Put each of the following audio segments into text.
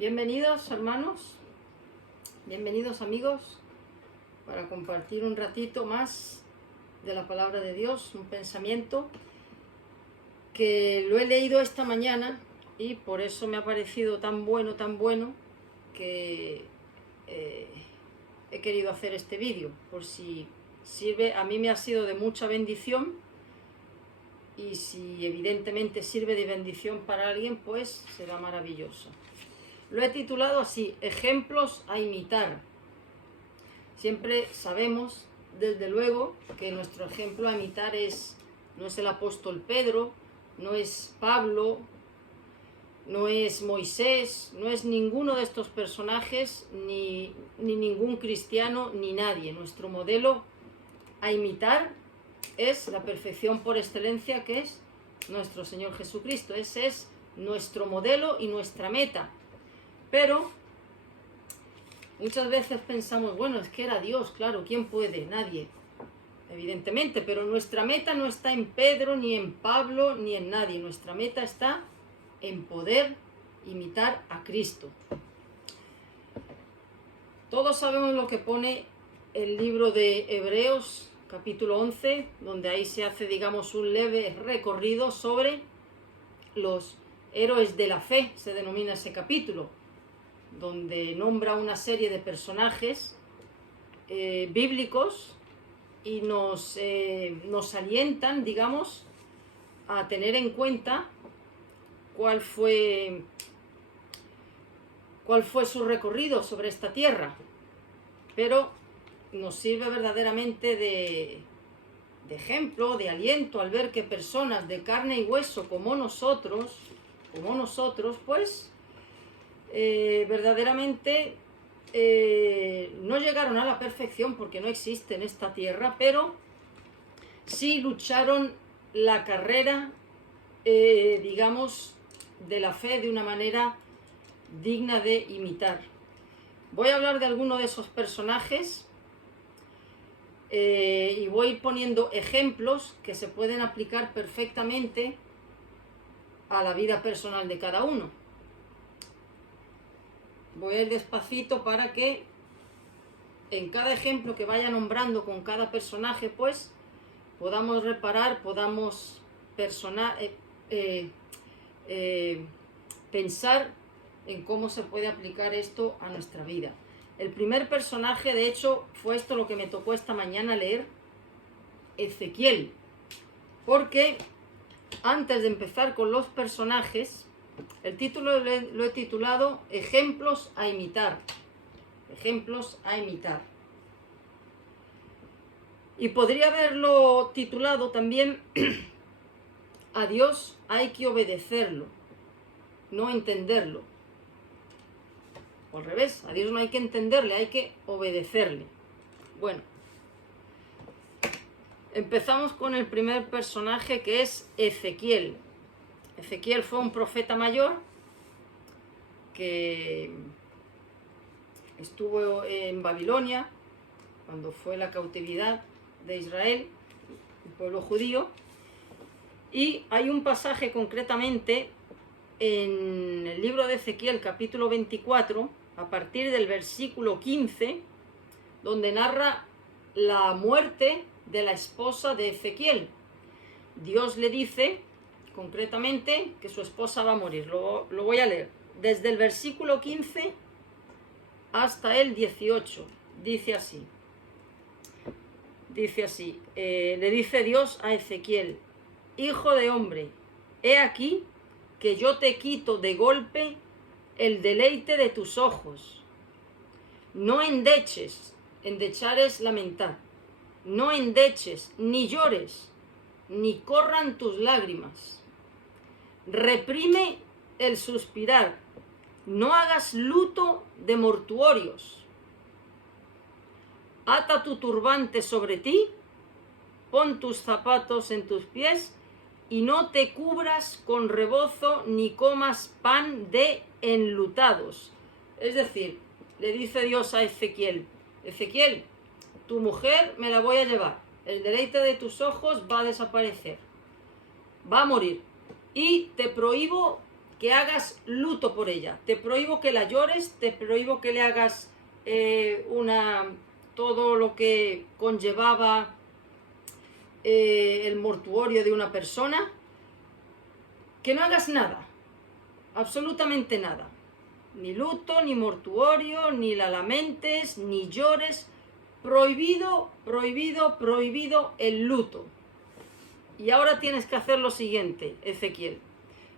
Bienvenidos hermanos, bienvenidos amigos, para compartir un ratito más de la palabra de Dios, un pensamiento que lo he leído esta mañana y por eso me ha parecido tan bueno, que he querido hacer este vídeo, por si sirve. A mí me ha sido de mucha bendición y si evidentemente sirve de bendición para alguien, pues será maravilloso. Lo he titulado así: ejemplos a imitar. Siempre sabemos, desde luego, que nuestro ejemplo a imitar no es el apóstol Pedro, no es Pablo, no es Moisés, no es ninguno de estos personajes, ni ningún cristiano, ni nadie. Nuestro modelo a imitar es la perfección por excelencia, que es nuestro Señor Jesucristo. Ese es nuestro modelo y nuestra meta. Pero muchas veces pensamos, bueno, es que era Dios, claro, ¿quién puede? Nadie, evidentemente, pero nuestra meta no está en Pedro, ni en Pablo, ni en nadie. Nuestra meta está en poder imitar a Cristo. Todos sabemos lo que pone el libro de Hebreos, capítulo 11, donde ahí se hace, digamos, un leve recorrido sobre los héroes de la fe, se denomina ese capítulo, donde nombra una serie de personajes bíblicos y nos alientan, digamos, a tener en cuenta cuál fue su recorrido sobre esta tierra. Pero nos sirve verdaderamente de ejemplo, de aliento, al ver que personas de carne y hueso como nosotros, pues verdaderamente no llegaron a la perfección, porque no existe en esta tierra, pero sí lucharon la carrera, digamos, de la fe de una manera digna de imitar. Voy a hablar de alguno de esos personajes y voy a ir poniendo ejemplos que se pueden aplicar perfectamente a la vida personal de cada uno. Voy a ir despacito para que en cada ejemplo que vaya nombrando con cada personaje, pues podamos reparar, podamos pensar en cómo se puede aplicar esto a nuestra vida. El primer personaje, de hecho, fue esto lo que me tocó esta mañana leer, Ezequiel, porque antes de empezar con los personajes, el título lo he titulado Ejemplos a imitar. Ejemplos a imitar. Y podría haberlo titulado también A Dios hay que obedecerlo, no entenderlo. O al revés, a Dios no hay que entenderle, hay que obedecerle. Bueno, empezamos con el primer personaje, que es Ezequiel. Ezequiel fue un profeta mayor que estuvo en Babilonia cuando fue la cautividad de Israel, el pueblo judío, y hay un pasaje concretamente en el libro de Ezequiel, capítulo 24, a partir del versículo 15, donde narra la muerte de la esposa de Ezequiel. Dios le dice concretamente que su esposa va a morir. Lo voy a leer desde el versículo 15 hasta el 18. Dice así, le dice Dios a Ezequiel: hijo de hombre, he aquí que yo te quito de golpe el deleite de tus ojos. No endeches, endechar es lamentar, no endeches, ni llores, ni corran tus lágrimas. Reprime el suspirar, no hagas luto de mortuorios. Ata tu turbante sobre ti, pon tus zapatos en tus pies, y no te cubras con rebozo ni comas pan de enlutados. Es decir, le dice Dios a Ezequiel: Ezequiel, tu mujer me la voy a llevar, el deleite de tus ojos va a desaparecer, va a morir, y te prohíbo que hagas luto por ella. Te prohíbo que la llores, te prohíbo que le hagas todo lo que conllevaba el mortuorio de una persona. Que no hagas nada, absolutamente nada. Ni luto, ni mortuorio, ni la lamentes, ni llores. Prohibido, prohibido, prohibido el luto. Y ahora tienes que hacer lo siguiente, Ezequiel.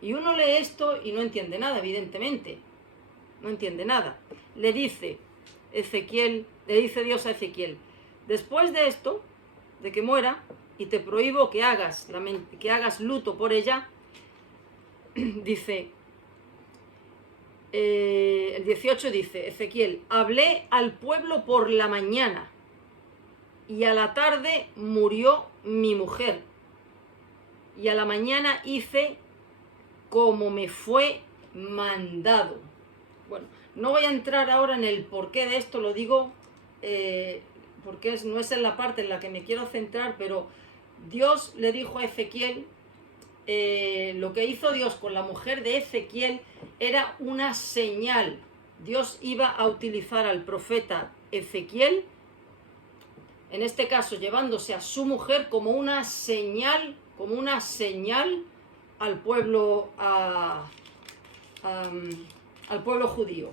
Y uno lee esto y no entiende nada, evidentemente. No entiende nada. Le dice Dios a Ezequiel, después de esto, de que muera, y te prohíbo que hagas luto por ella, dice, el 18 dice, Ezequiel, hablé al pueblo por la mañana, y a la tarde murió mi mujer, y a la mañana hice como me fue mandado. Bueno, no voy a entrar ahora en el porqué de esto, lo digo porque no es en la parte en la que me quiero centrar, pero Dios le dijo a Ezequiel, lo que hizo Dios con la mujer de Ezequiel era una señal. Dios iba a utilizar al profeta Ezequiel, en este caso llevándose a su mujer como una señal al pueblo, al pueblo judío,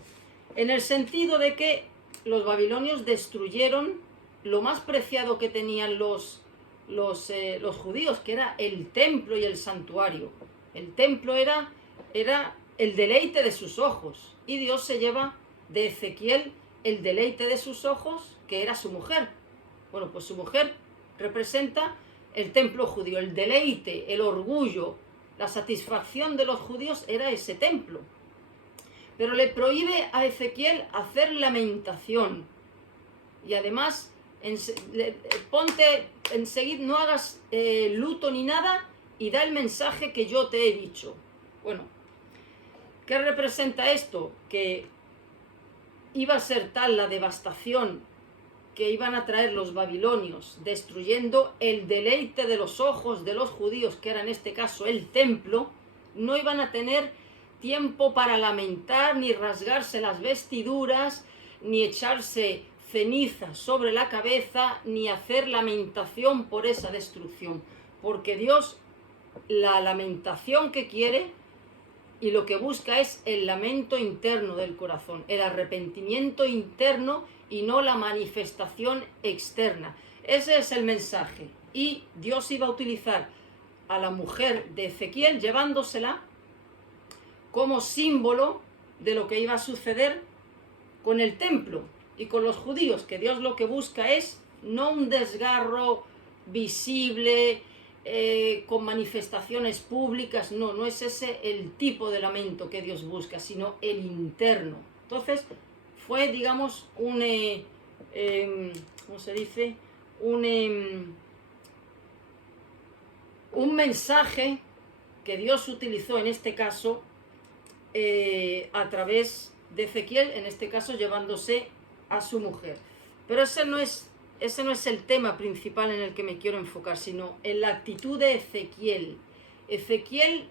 en el sentido de que los babilonios destruyeron lo más preciado que tenían los judíos, que era el templo y el santuario. El templo era el deleite de sus ojos, y Dios se lleva de Ezequiel el deleite de sus ojos, que era su mujer. Bueno, pues su mujer representa el templo judío, el deleite, el orgullo, la satisfacción de los judíos era ese templo. Pero le prohíbe a Ezequiel hacer lamentación. Y además, ponte enseguida, no hagas luto ni nada, y da el mensaje que yo te he dicho. Bueno, ¿qué representa esto? Que iba a ser tal la devastación que iban a traer los babilonios, destruyendo el deleite de los ojos de los judíos, que era en este caso el templo. No iban a tener tiempo para lamentar, ni rasgarse las vestiduras, ni echarse ceniza sobre la cabeza, ni hacer lamentación por esa destrucción, porque Dios, la lamentación que quiere y lo que busca es el lamento interno del corazón, el arrepentimiento interno, y no la manifestación externa. Ese es el mensaje. Y Dios iba a utilizar a la mujer de Ezequiel, llevándosela como símbolo de lo que iba a suceder con el templo y con los judíos, que Dios lo que busca es no un desgarro visible, con manifestaciones públicas, no es ese el tipo de lamento que Dios busca, sino el interno. Entonces, fue, digamos, ¿cómo se dice? Un mensaje que Dios utilizó en este caso a través de Ezequiel, en este caso llevándose a su mujer. Pero ese no es el tema principal en el que me quiero enfocar, sino en la actitud de Ezequiel. Ezequiel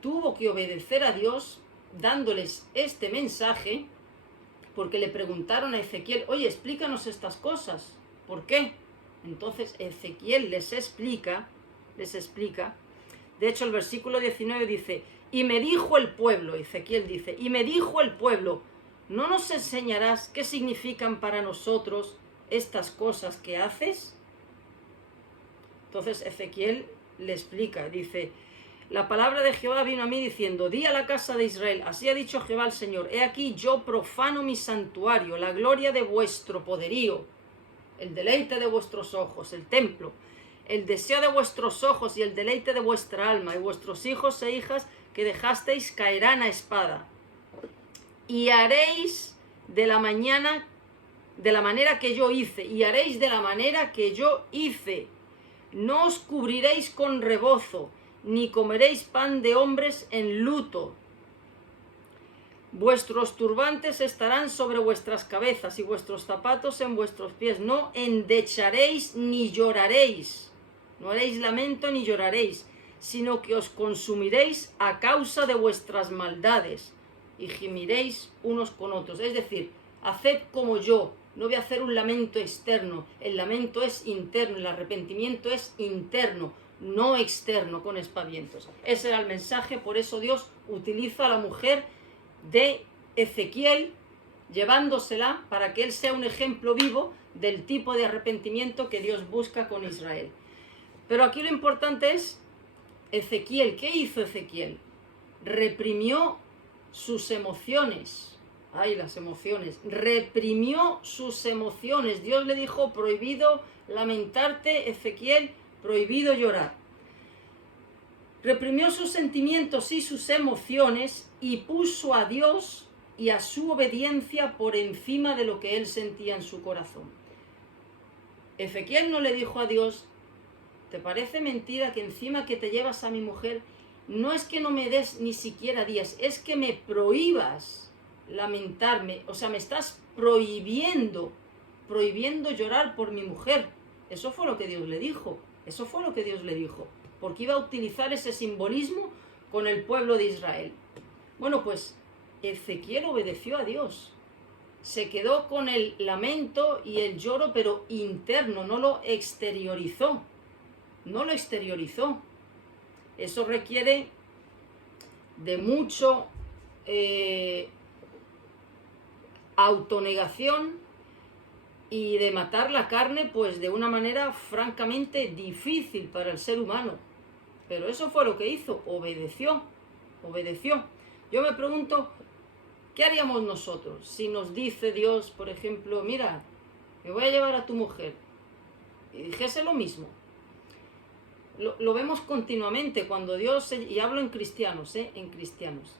tuvo que obedecer a Dios dándoles este mensaje, porque le preguntaron a Ezequiel, oye, explícanos estas cosas, ¿por qué? Entonces Ezequiel les explica, de hecho el versículo 19 dice, y me dijo el pueblo, Ezequiel dice, y me dijo el pueblo, ¿no nos enseñarás qué significan para nosotros estas cosas que haces? Entonces Ezequiel le explica, dice, la palabra de Jehová vino a mí diciendo, di a la casa de Israel, así ha dicho Jehová el Señor, he aquí yo profano mi santuario, la gloria de vuestro poderío, el deleite de vuestros ojos, el templo, el deseo de vuestros ojos y el deleite de vuestra alma, y vuestros hijos e hijas que dejasteis caerán a espada. Y haréis de la manera que yo hice, y haréis de la manera que yo hice. No os cubriréis con rebozo, ni comeréis pan de hombres en luto. Vuestros turbantes estarán sobre vuestras cabezas y vuestros zapatos en vuestros pies. No endecharéis ni lloraréis. No haréis lamento ni lloraréis, sino que os consumiréis a causa de vuestras maldades y gimiréis unos con otros. Es decir, haced como yo. No voy a hacer un lamento externo. El lamento es interno, el arrepentimiento es interno, no externo, con espavientos. Ese era el mensaje, por eso Dios utiliza a la mujer de Ezequiel, llevándosela para que él sea un ejemplo vivo del tipo de arrepentimiento que Dios busca con Israel. Pero aquí lo importante es Ezequiel. ¿Qué hizo Ezequiel? Reprimió sus emociones. Ay, las emociones. Reprimió sus emociones. Dios le dijo, prohibido lamentarte, Ezequiel, prohibido llorar. Reprimió sus sentimientos y sus emociones y puso a Dios y a su obediencia por encima de lo que él sentía en su corazón. Ezequiel no le dijo a Dios, ¿te parece mentira que encima que te llevas a mi mujer, no es que no me des ni siquiera días, es que me prohíbas lamentarme? O sea, me estás prohibiendo llorar por mi mujer. Eso fue lo que Dios le dijo. Eso fue lo que Dios le dijo. Porque iba a utilizar ese simbolismo con el pueblo de Israel. Bueno, pues Ezequiel obedeció a Dios. Se quedó con el lamento y el lloro, pero interno, no lo exteriorizó. No lo exteriorizó. Eso requiere de mucho autonegación y de matar la carne, pues de una manera francamente difícil para el ser humano. Pero eso fue lo que hizo, obedeció. Yo me pregunto, ¿qué haríamos nosotros si nos dice Dios, por ejemplo, mira, me voy a llevar a tu mujer? Y dijese lo mismo. Lo vemos continuamente cuando Dios, y hablo en cristianos,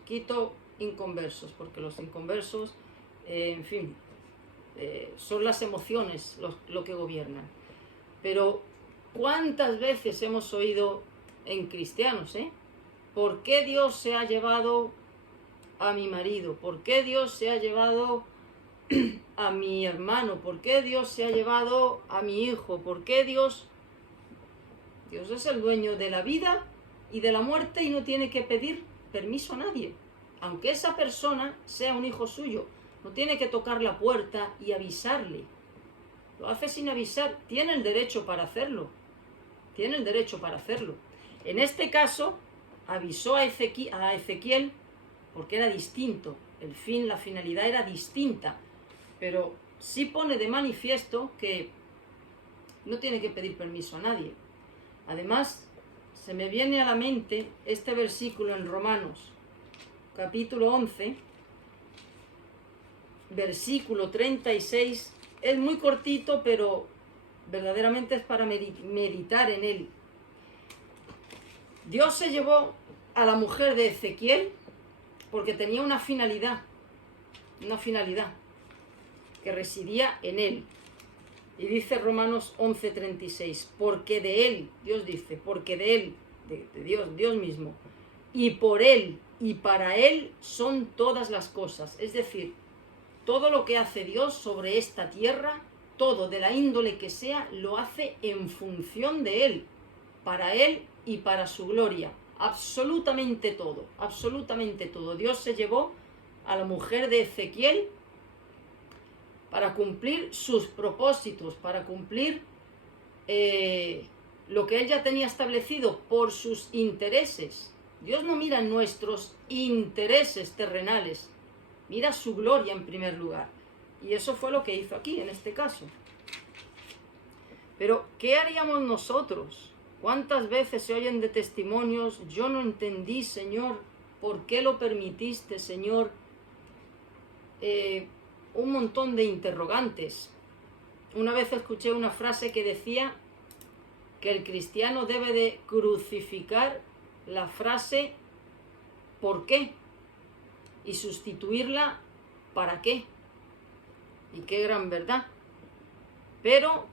quito inconversos, porque los inconversos, en fin, son las emociones lo que gobiernan. Pero ¿cuántas veces hemos oído en cristianos, ¿por qué Dios se ha llevado a mi marido? ¿Por qué Dios se ha llevado a mi hermano? ¿Por qué Dios se ha llevado a mi hijo? ¿Por qué Dios es el dueño de la vida y de la muerte y no tiene que pedir permiso a nadie? Aunque esa persona sea un hijo suyo, no tiene que tocar la puerta y avisarle. Lo hace sin avisar. Tiene el derecho para hacerlo. En este caso, avisó a Ezequiel porque era distinto. El fin, la finalidad era distinta. Pero sí pone de manifiesto que no tiene que pedir permiso a nadie. Además, se me viene a la mente este versículo en Romanos, capítulo 11, versículo 36. Es muy cortito, pero verdaderamente es para meditar en él. Dios se llevó a la mujer de Ezequiel porque tenía una finalidad que residía en él. Y dice Romanos 11:36, porque de él, Dios dice, porque de él, de Dios mismo, y por él y para él son todas las cosas. Es decir, todo lo que hace Dios sobre esta tierra, todo de la índole que sea, lo hace en función de él, para él y para su gloria. Absolutamente todo, absolutamente todo. Dios se llevó a la mujer de Ezequiel para cumplir sus propósitos, para cumplir lo que él ya tenía establecido por sus intereses. Dios no mira nuestros intereses terrenales, mira su gloria en primer lugar. Y eso fue lo que hizo aquí, en este caso. Pero, ¿qué haríamos nosotros? ¿Cuántas veces se oyen de testimonios? Yo no entendí, Señor, ¿por qué lo permitiste, Señor? Un montón de interrogantes. Una vez escuché una frase que decía que el cristiano debe de crucificar la frase ¿por qué? Y sustituirla ¿para qué? Y qué gran verdad. Pero,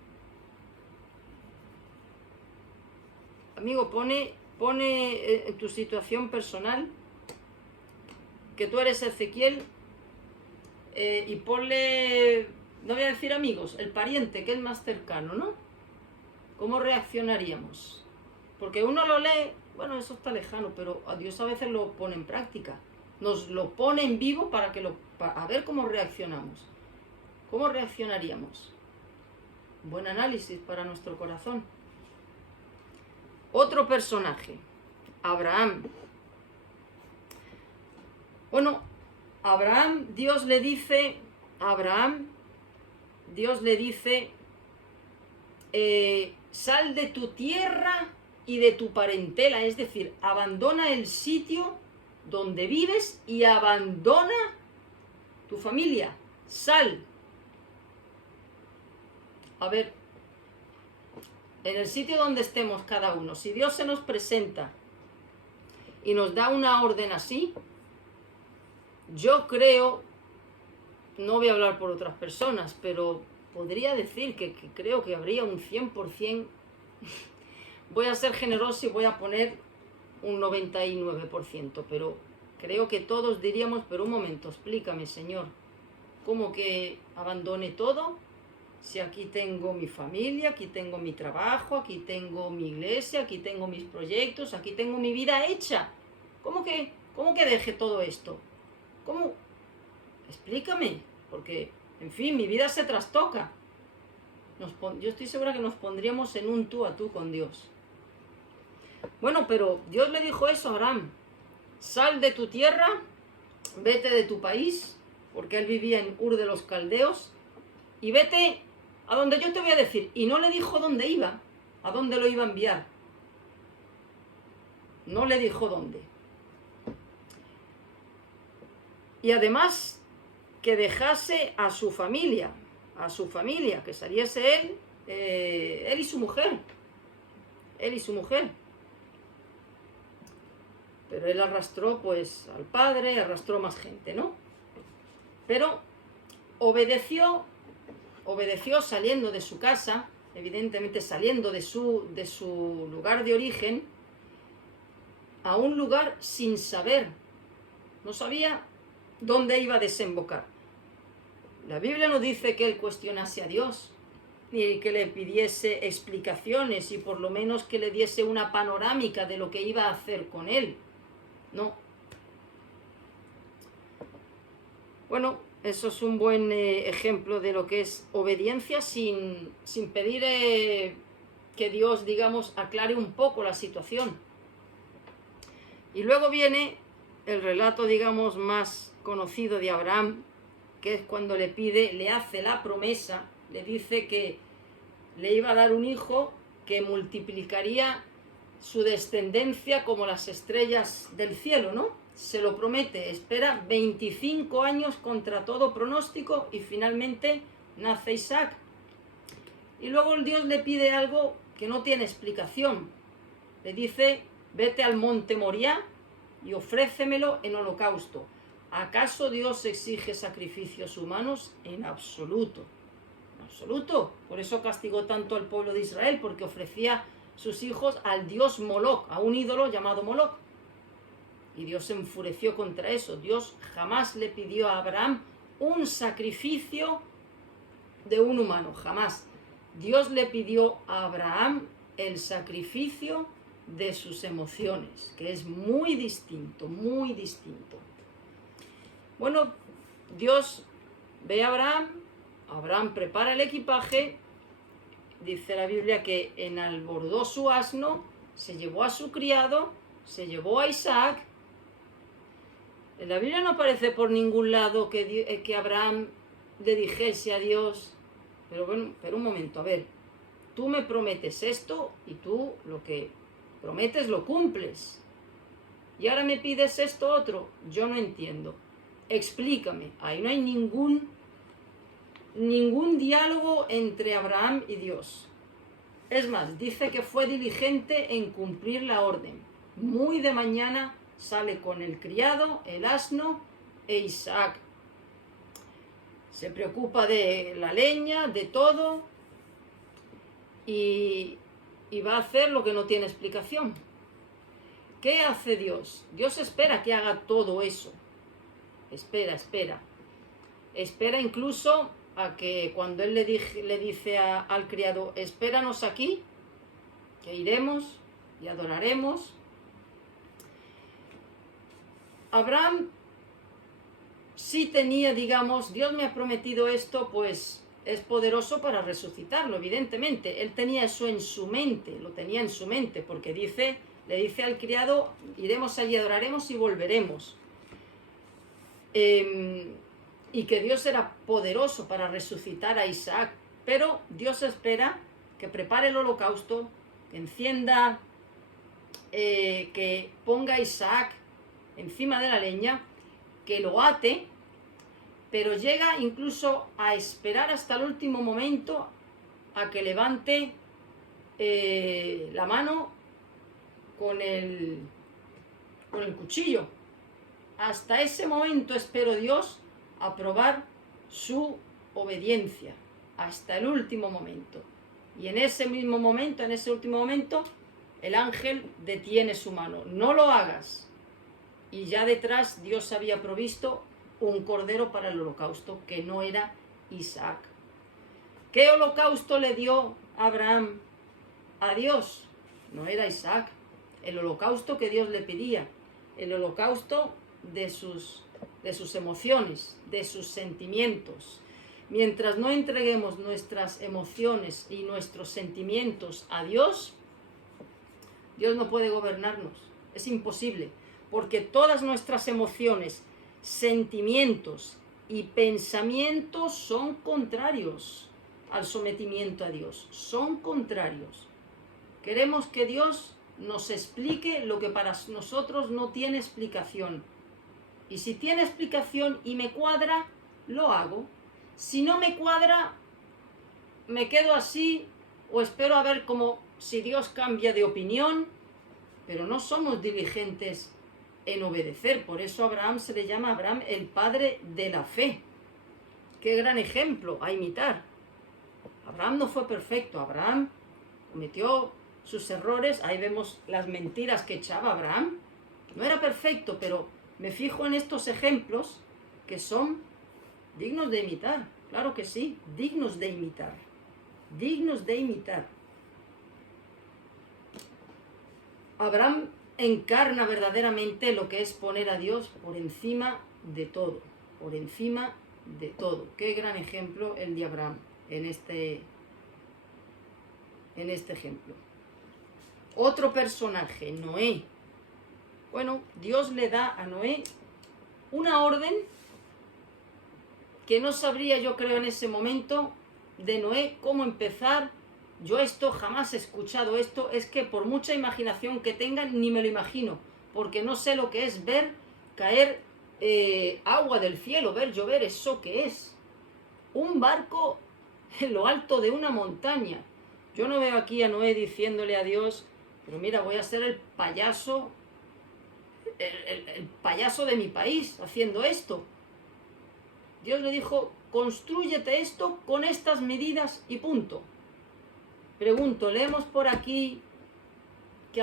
amigo, pone en tu situación personal que tú eres Ezequiel, y ponle, no voy a decir amigos, el pariente que es más cercano, ¿no? ¿Cómo reaccionaríamos? Porque uno lo lee, bueno, eso está lejano, pero a Dios a veces lo pone en práctica. Nos lo pone en vivo para a ver cómo reaccionamos. ¿Cómo reaccionaríamos? Buen análisis para nuestro corazón. Otro personaje, Abraham. Bueno, Dios le dice, sal de tu tierra y de tu parentela, es decir, abandona el sitio donde vives y abandona tu familia, sal. A ver, en el sitio donde estemos cada uno, si Dios se nos presenta y nos da una orden así, yo creo, no voy a hablar por otras personas, pero podría decir que creo que habría un 100%, voy a ser generoso y voy a poner un 99%, pero creo que todos diríamos, pero un momento, explícame, Señor, ¿cómo que abandone todo? Si aquí tengo mi familia, aquí tengo mi trabajo, aquí tengo mi iglesia, aquí tengo mis proyectos, aquí tengo mi vida hecha. ¿Cómo que deje todo esto? ¿Cómo? Explícame, porque, en fin, mi vida se trastoca. Yo estoy segura que nos pondríamos en un tú a tú con Dios. Bueno, pero Dios le dijo eso a Abraham. Sal de tu tierra, vete de tu país, porque él vivía en Ur de los Caldeos, y vete a donde yo te voy a decir. Y no le dijo dónde iba, a dónde lo iba a enviar. No le dijo dónde. Y además que dejase a su familia, que saliese él y su mujer. Pero él arrastró pues al padre, arrastró más gente, ¿no? Pero obedeció saliendo de su casa, evidentemente saliendo de su lugar de origen, a un lugar sin saber. No sabía dónde iba a desembocar. La Biblia no dice que él cuestionase a Dios, ni que le pidiese explicaciones y por lo menos que le diese una panorámica de lo que iba a hacer con él. No. Bueno, eso es un buen ejemplo de lo que es obediencia sin pedir que Dios, digamos, aclare un poco la situación. Y luego viene el relato, digamos, más conocido de Abraham, que es cuando le hace la promesa, le dice que le iba a dar un hijo que multiplicaría su descendencia como las estrellas del cielo, ¿no? Se lo promete, espera 25 años contra todo pronóstico y finalmente nace Isaac. Y luego el Dios le pide algo que no tiene explicación. Le dice, vete al monte Moriah y ofrécemelo en holocausto. ¿Acaso Dios exige sacrificios humanos? En absoluto. En absoluto. Por eso castigó tanto al pueblo de Israel, porque ofrecía sus hijos al dios Moloc, a un ídolo llamado Moloc. Y Dios se enfureció contra eso. Dios jamás le pidió a Abraham un sacrificio de un humano, jamás. Dios le pidió a Abraham el sacrificio de sus emociones, que es muy distinto, muy distinto. Bueno, Dios ve a Abraham prepara el equipaje, dice la Biblia que enalbordó su asno, se llevó a su criado, se llevó a Isaac. En la Biblia no aparece por ningún lado que Abraham le dijese a Dios, pero bueno, pero un momento, a ver, tú me prometes esto y tú lo que prometes lo cumples. Y ahora me pides esto otro, yo no entiendo. Explícame, ahí no hay ningún diálogo entre Abraham y Dios. Es más, dice que fue diligente en cumplir la orden. Muy de mañana sale con el criado, el asno e Isaac. Se preocupa de la leña, de todo, y va a hacer lo que no tiene explicación. ¿Qué hace Dios? Dios espera que haga todo eso. Espera. Espera incluso a que cuando él le dice al criado, espéranos aquí, que iremos y adoraremos, Abraham sí tenía, digamos, Dios me ha prometido esto, pues es poderoso para resucitarlo, evidentemente. Él tenía eso en su mente, lo tenía en su mente, porque le dice al criado, iremos allí, adoraremos y volveremos. Y que Dios era poderoso para resucitar a Isaac, pero Dios espera que prepare el holocausto, que encienda, que ponga a Isaac encima de la leña, que lo ate, pero llega incluso a esperar hasta el último momento a que levante la mano con el cuchillo. Hasta ese momento espero Dios aprobar su obediencia, hasta el último momento. Y en ese mismo momento, en ese último momento, el ángel detiene su mano. No lo hagas. Y ya detrás Dios había provisto un cordero para el holocausto, que no era Isaac. ¿Qué holocausto le dio Abraham a Dios? No era Isaac. El holocausto que Dios le pedía. El holocausto de sus emociones, de sus sentimientos. Mientras no entreguemos nuestras emociones y nuestros sentimientos a Dios, Dios no puede gobernarnos. Es imposible, porque todas nuestras emociones, sentimientos y pensamientos son contrarios al sometimiento a Dios. Son contrarios. Queremos que Dios nos explique lo que para nosotros no tiene explicación. Y si tiene explicación y me cuadra, lo hago. Si no me cuadra, me quedo así o espero a ver cómo si Dios cambia de opinión, pero no somos diligentes en obedecer. Por eso a Abraham se le llama Abraham el padre de la fe. Qué gran ejemplo a imitar. Abraham no fue perfecto. Abraham cometió sus errores. Ahí vemos las mentiras que echaba Abraham. No era perfecto, pero me fijo en estos ejemplos que son dignos de imitar. Claro que sí, dignos de imitar. Dignos de imitar. Abraham encarna verdaderamente lo que es poner a Dios por encima de todo. Por encima de todo. Qué gran ejemplo el de Abraham en este ejemplo. Otro personaje, Noé. Bueno, Dios le da a Noé una orden que no sabría, yo creo, en ese momento de Noé cómo empezar. Yo esto jamás he escuchado esto, es que por mucha imaginación que tengan ni me lo imagino, porque no sé lo que es ver caer agua del cielo, ver llover. ¿Eso qué es? Un barco en lo alto de una montaña. Yo no veo aquí a Noé diciéndole a Dios, pero mira, voy a ser el payaso, el payaso de mi país haciendo esto. Dios le dijo, constrúyete esto con estas medidas y punto. Pregunto, leemos por aquí que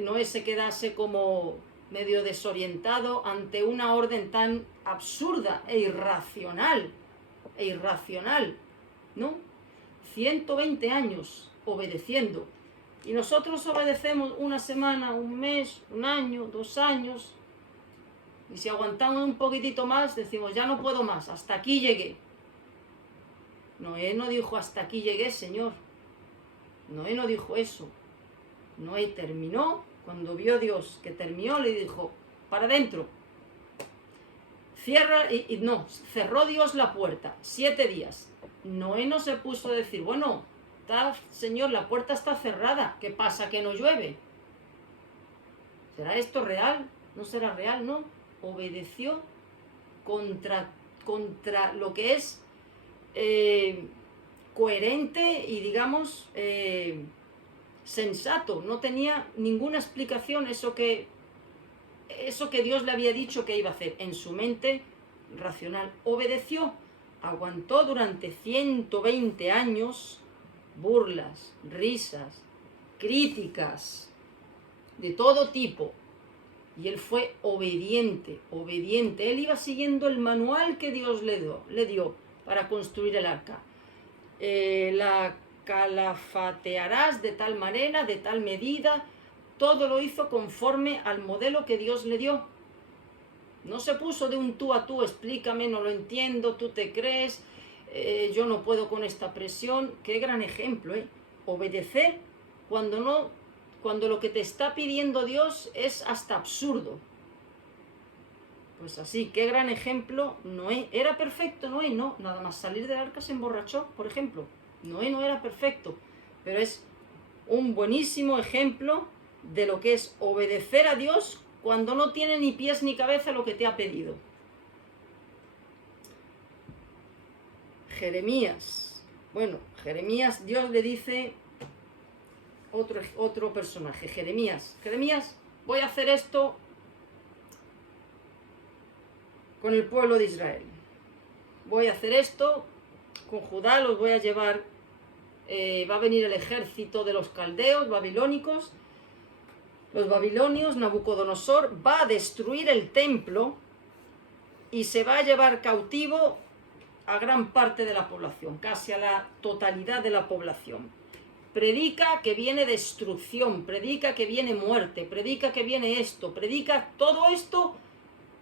Noé se quedase como medio desorientado ante una orden tan absurda e irracional, ¿no? 120 años obedeciendo. Y nosotros obedecemos una semana, un mes, un año, 2 años. Y si aguantamos un poquitito más, decimos, ya no puedo más, hasta aquí llegué. Noé no dijo, hasta aquí llegué, Señor. Noé no dijo eso. Noé terminó, cuando vio Dios que terminó, le dijo, para adentro. Cerró Dios la puerta, 7 días. Noé no se puso a decir, bueno, Señor, la puerta está cerrada, ¿qué pasa que no llueve? ¿Será esto real? ¿No será real? No. Obedeció contra lo que es coherente y digamos sensato. No tenía ninguna explicación eso que Dios le había dicho que iba a hacer. En su mente racional obedeció, aguantó durante 120 años burlas, risas, críticas de todo tipo. Y él fue obediente. Él iba siguiendo el manual que Dios le dio para construir el arca. La calafatearás de tal manera, de tal medida. Todo lo hizo conforme al modelo que Dios le dio. No se puso de un tú a tú, explícame, no lo entiendo, tú te crees, yo no puedo con esta presión. Qué gran ejemplo, ¿eh? Obedecer cuando lo que te está pidiendo Dios es hasta absurdo. Pues así, qué gran ejemplo. Noé, ¿era perfecto Noé? No, nada más salir del arca se emborrachó, por ejemplo. Noé no era perfecto, pero es un buenísimo ejemplo de lo que es obedecer a Dios cuando no tiene ni pies ni cabeza lo que te ha pedido. Jeremías. Bueno, Jeremías, Dios le dice otro personaje, Jeremías. Jeremías, voy a hacer esto con el pueblo de Israel. Voy a hacer esto con Judá, los voy a llevar, va a venir el ejército de los caldeos, babilónicos, los babilonios, Nabucodonosor, va a destruir el templo y se va a llevar cautivo a gran parte de la población, casi a la totalidad de la población. Predica que viene destrucción, predica que viene muerte, predica que viene esto, predica todo esto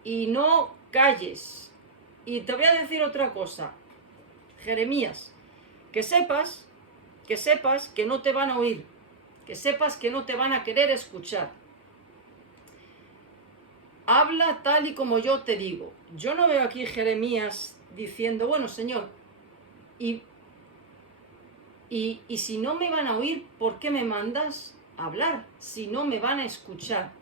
y no calles. Y te voy a decir otra cosa, Jeremías, que sepas que no te van a oír, que sepas que no te van a querer escuchar. Habla tal y como yo te digo. Yo no veo aquí Jeremías diciendo, bueno, Señor, y si no me van a oír, ¿por qué me mandas a hablar? Si no me van a escuchar.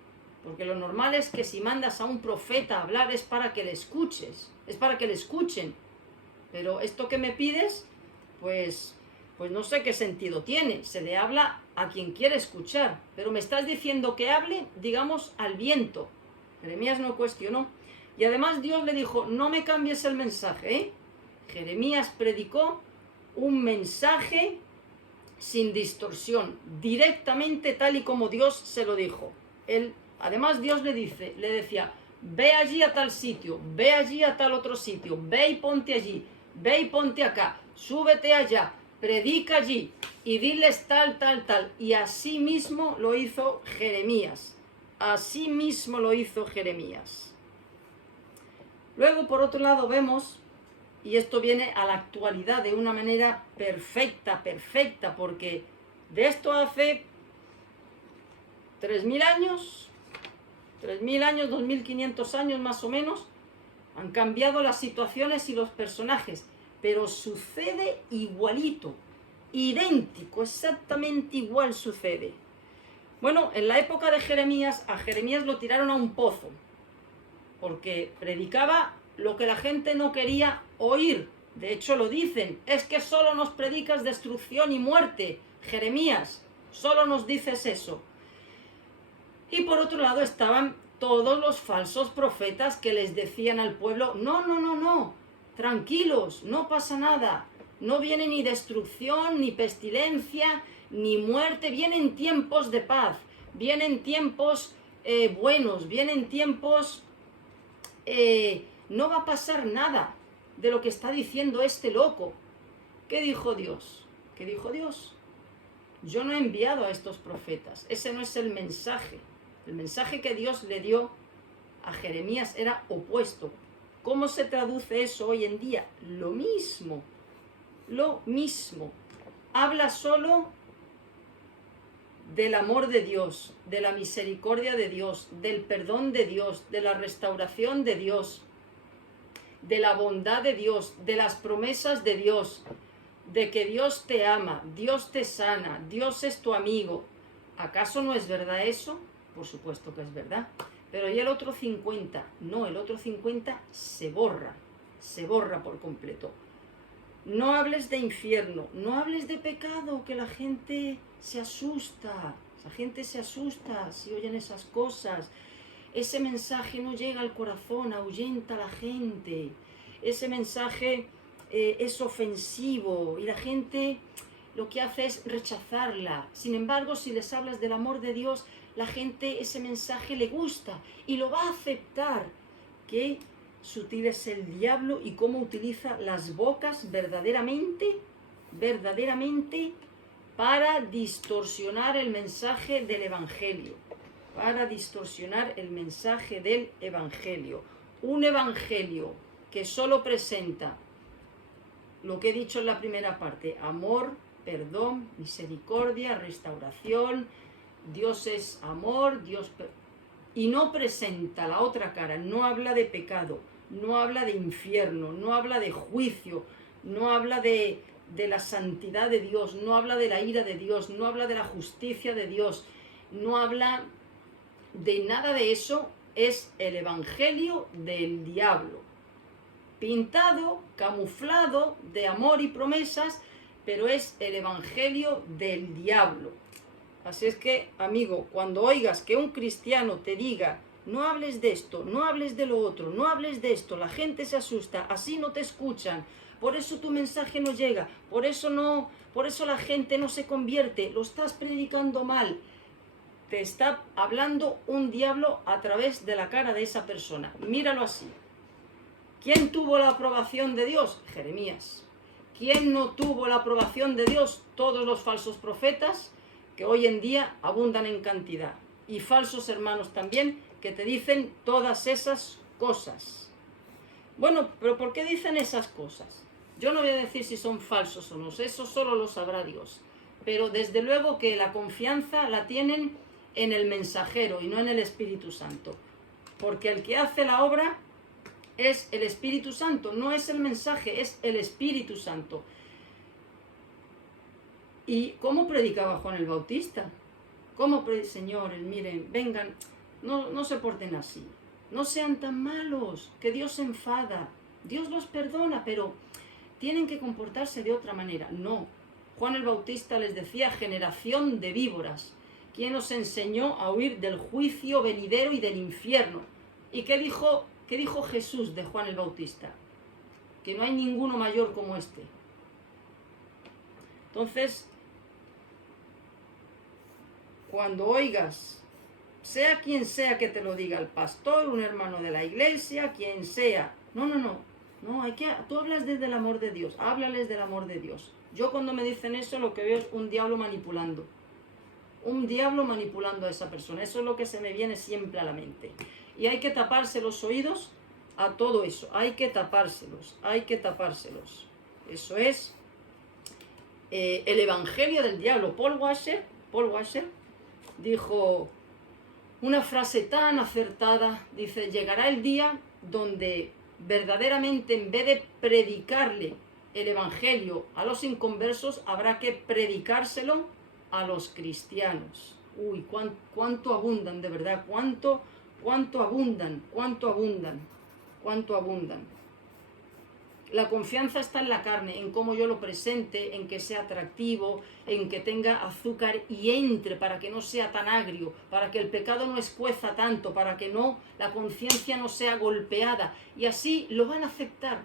Porque lo normal es que si mandas a un profeta a hablar es para que le escuches, es para que le escuchen. Pero esto que me pides, pues no sé qué sentido tiene. Se le habla a quien quiere escuchar. Pero me estás diciendo que hable, digamos, al viento. Jeremías no cuestionó. Y además Dios le dijo, no me cambies el mensaje, ¿eh? Jeremías predicó un mensaje sin distorsión, directamente tal y como Dios se lo dijo. Además Dios le decía, ve allí a tal sitio, ve allí a tal otro sitio, ve y ponte allí, ve y ponte acá, súbete allá, predica allí y diles tal, tal, tal. Y así mismo lo hizo Jeremías. Así mismo lo hizo Jeremías. Luego, por otro lado, vemos, y esto viene a la actualidad de una manera perfecta, porque de esto hace 3.000 años, 2.500 años más o menos, han cambiado las situaciones y los personajes, pero sucede igualito, idéntico, exactamente igual sucede. Bueno, en la época de Jeremías, a Jeremías lo tiraron a un pozo, porque predicaba lo que la gente no quería oír. De hecho lo dicen, es que solo nos predicas destrucción y muerte, Jeremías, solo nos dices eso. Y por otro lado estaban todos los falsos profetas que les decían al pueblo, no, tranquilos, no pasa nada, no viene ni destrucción, ni pestilencia, ni muerte, vienen tiempos de paz, vienen tiempos buenos, vienen tiempos... no va a pasar nada de lo que está diciendo este loco. ¿Qué dijo Dios? ¿Qué dijo Dios? Yo no he enviado a estos profetas. Ese no es el mensaje. El mensaje que Dios le dio a Jeremías era opuesto. ¿Cómo se traduce eso hoy en día? Lo mismo. Lo mismo. Habla solo del amor de Dios, de la misericordia de Dios, del perdón de Dios, de la restauración de Dios, de la bondad de Dios, de las promesas de Dios, de que Dios te ama, Dios te sana, Dios es tu amigo. ¿Acaso no es verdad eso? Por supuesto que es verdad. Pero ¿y el otro 50? No, el otro 50 se borra por completo. No hables de infierno, no hables de pecado, que la gente se asusta. La gente se asusta si oyen esas cosas. Ese mensaje no llega al corazón, ahuyenta a la gente. Ese mensaje es ofensivo y la gente lo que hace es rechazarla. Sin embargo, si les hablas del amor de Dios, la gente ese mensaje le gusta y lo va a aceptar. Qué sutil es el diablo y cómo utiliza las bocas verdaderamente para distorsionar el mensaje del Evangelio. Para distorsionar el mensaje del Evangelio. un evangelio que solo presenta lo que he dicho en la primera parte: amor, perdón, misericordia, restauración, Dios es amor, y no presenta la otra cara, no habla de pecado, no habla de infierno, no habla de juicio, no habla de la santidad de Dios, no habla de la ira de Dios, no habla de la justicia de Dios, no habla de nada de eso. Es el evangelio del diablo, pintado, camuflado de amor y promesas, pero es el evangelio del diablo. Así es que, amigo, cuando oigas que un cristiano te diga: no hables de esto, no hables de lo otro, no hables de esto, la gente se asusta, así no te escuchan, por eso tu mensaje no llega, por eso la gente no se convierte, lo estás predicando mal, te está hablando un diablo a través de la cara de esa persona. Míralo así. ¿Quién tuvo la aprobación de Dios? Jeremías. ¿Quién no tuvo la aprobación de Dios? Todos los falsos profetas, que hoy en día abundan en cantidad, y falsos hermanos también, que te dicen todas esas cosas. Bueno, pero ¿por qué dicen esas cosas? Yo no voy a decir si son falsos o no, eso solo lo sabrá Dios, pero desde luego que la confianza la tienen en el mensajero y no en el Espíritu Santo, porque el que hace la obra es el Espíritu Santo, no es el mensaje, es el Espíritu Santo. ¿Y cómo predicaba Juan el Bautista? Señores, miren, vengan, no se porten así, no sean tan malos, que Dios se enfada, Dios los perdona, pero tienen que comportarse de otra manera. No, Juan el Bautista les decía: generación de víboras, ¿quién os enseñó a huir del juicio venidero y del infierno? ¿Y qué dijo Jesús de Juan el Bautista? Que no hay ninguno mayor como este. Entonces, cuando oigas, sea quien sea que te lo diga, el pastor, un hermano de la iglesia, quien sea, no, tú hablas desde el amor de Dios, háblales del amor de Dios. Yo cuando me dicen eso, lo que veo es un diablo manipulando a esa persona. Eso es lo que se me viene siempre a la mente. Y hay que taparse los oídos a todo eso, hay que tapárselos. Eso es el evangelio del diablo. Paul Washer dijo una frase tan acertada, dice: llegará el día donde verdaderamente, en vez de predicarle el evangelio a los inconversos, habrá que predicárselo a los cristianos. Uy, cuánto abundan, de verdad, cuánto abundan. La confianza está en la carne, en cómo yo lo presente, en que sea atractivo, en que tenga azúcar y entre, para que no sea tan agrio, para que el pecado no escueza tanto, para que la conciencia no sea golpeada, y así lo van a aceptar.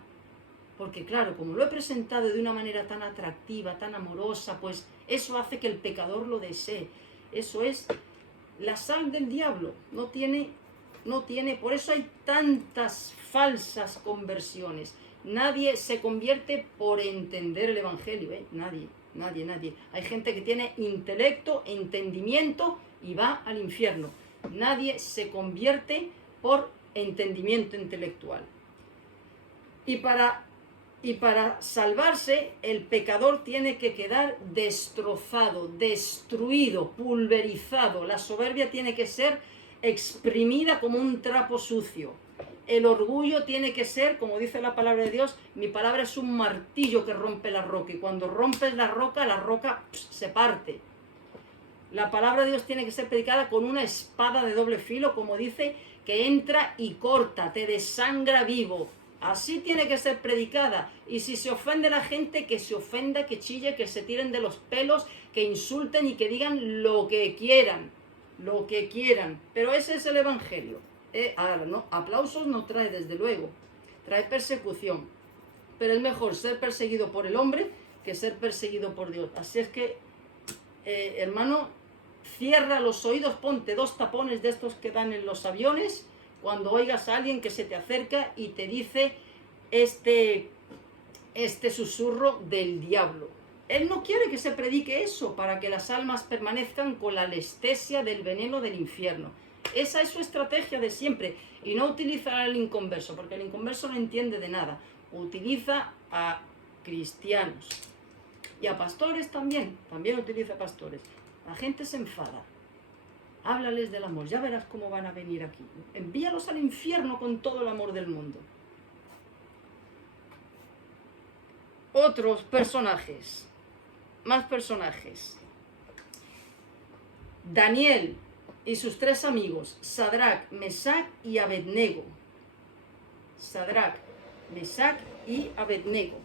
Porque claro, como lo he presentado de una manera tan atractiva, tan amorosa, pues eso hace que el pecador lo desee. Eso es la sal del diablo. No tiene, por eso hay tantas falsas conversiones. Nadie se convierte por entender el evangelio, nadie. Hay gente que tiene intelecto, entendimiento y va al infierno. Nadie se convierte por entendimiento intelectual. Y para salvarse, el pecador tiene que quedar destrozado, destruido, pulverizado. La soberbia tiene que ser exprimida como un trapo sucio. El orgullo tiene que ser, como dice la palabra de Dios: mi palabra es un martillo que rompe la roca, y cuando rompes la roca se parte. La palabra de Dios tiene que ser predicada con una espada de doble filo, como dice, que entra y corta, te desangra vivo. Así tiene que ser predicada. Y si se ofende la gente, que se ofenda, que chille, que se tiren de los pelos, que insulten y que digan lo que quieran. Pero ese es el evangelio. Ahora, no, aplausos no trae, desde luego, trae persecución, pero es mejor ser perseguido por el hombre que ser perseguido por Dios. Así es que, hermano, cierra los oídos, ponte 2 tapones de estos que dan en los aviones cuando oigas a alguien que se te acerca y te dice este susurro del diablo. Él no quiere que se predique eso para que las almas permanezcan con la anestesia del veneno del infierno. Esa es su estrategia de siempre. Y no utiliza al inconverso, porque el inconverso no entiende de nada. Utiliza a cristianos. Y a pastores también utiliza pastores. La gente se enfada. Háblales del amor, ya verás cómo van a venir aquí. Envíalos al infierno con todo el amor del mundo. Otros personajes. Más personajes. Daniel y sus 3 amigos, Sadrach, Mesach y Abednego. Sadrach, Mesach y Abednego.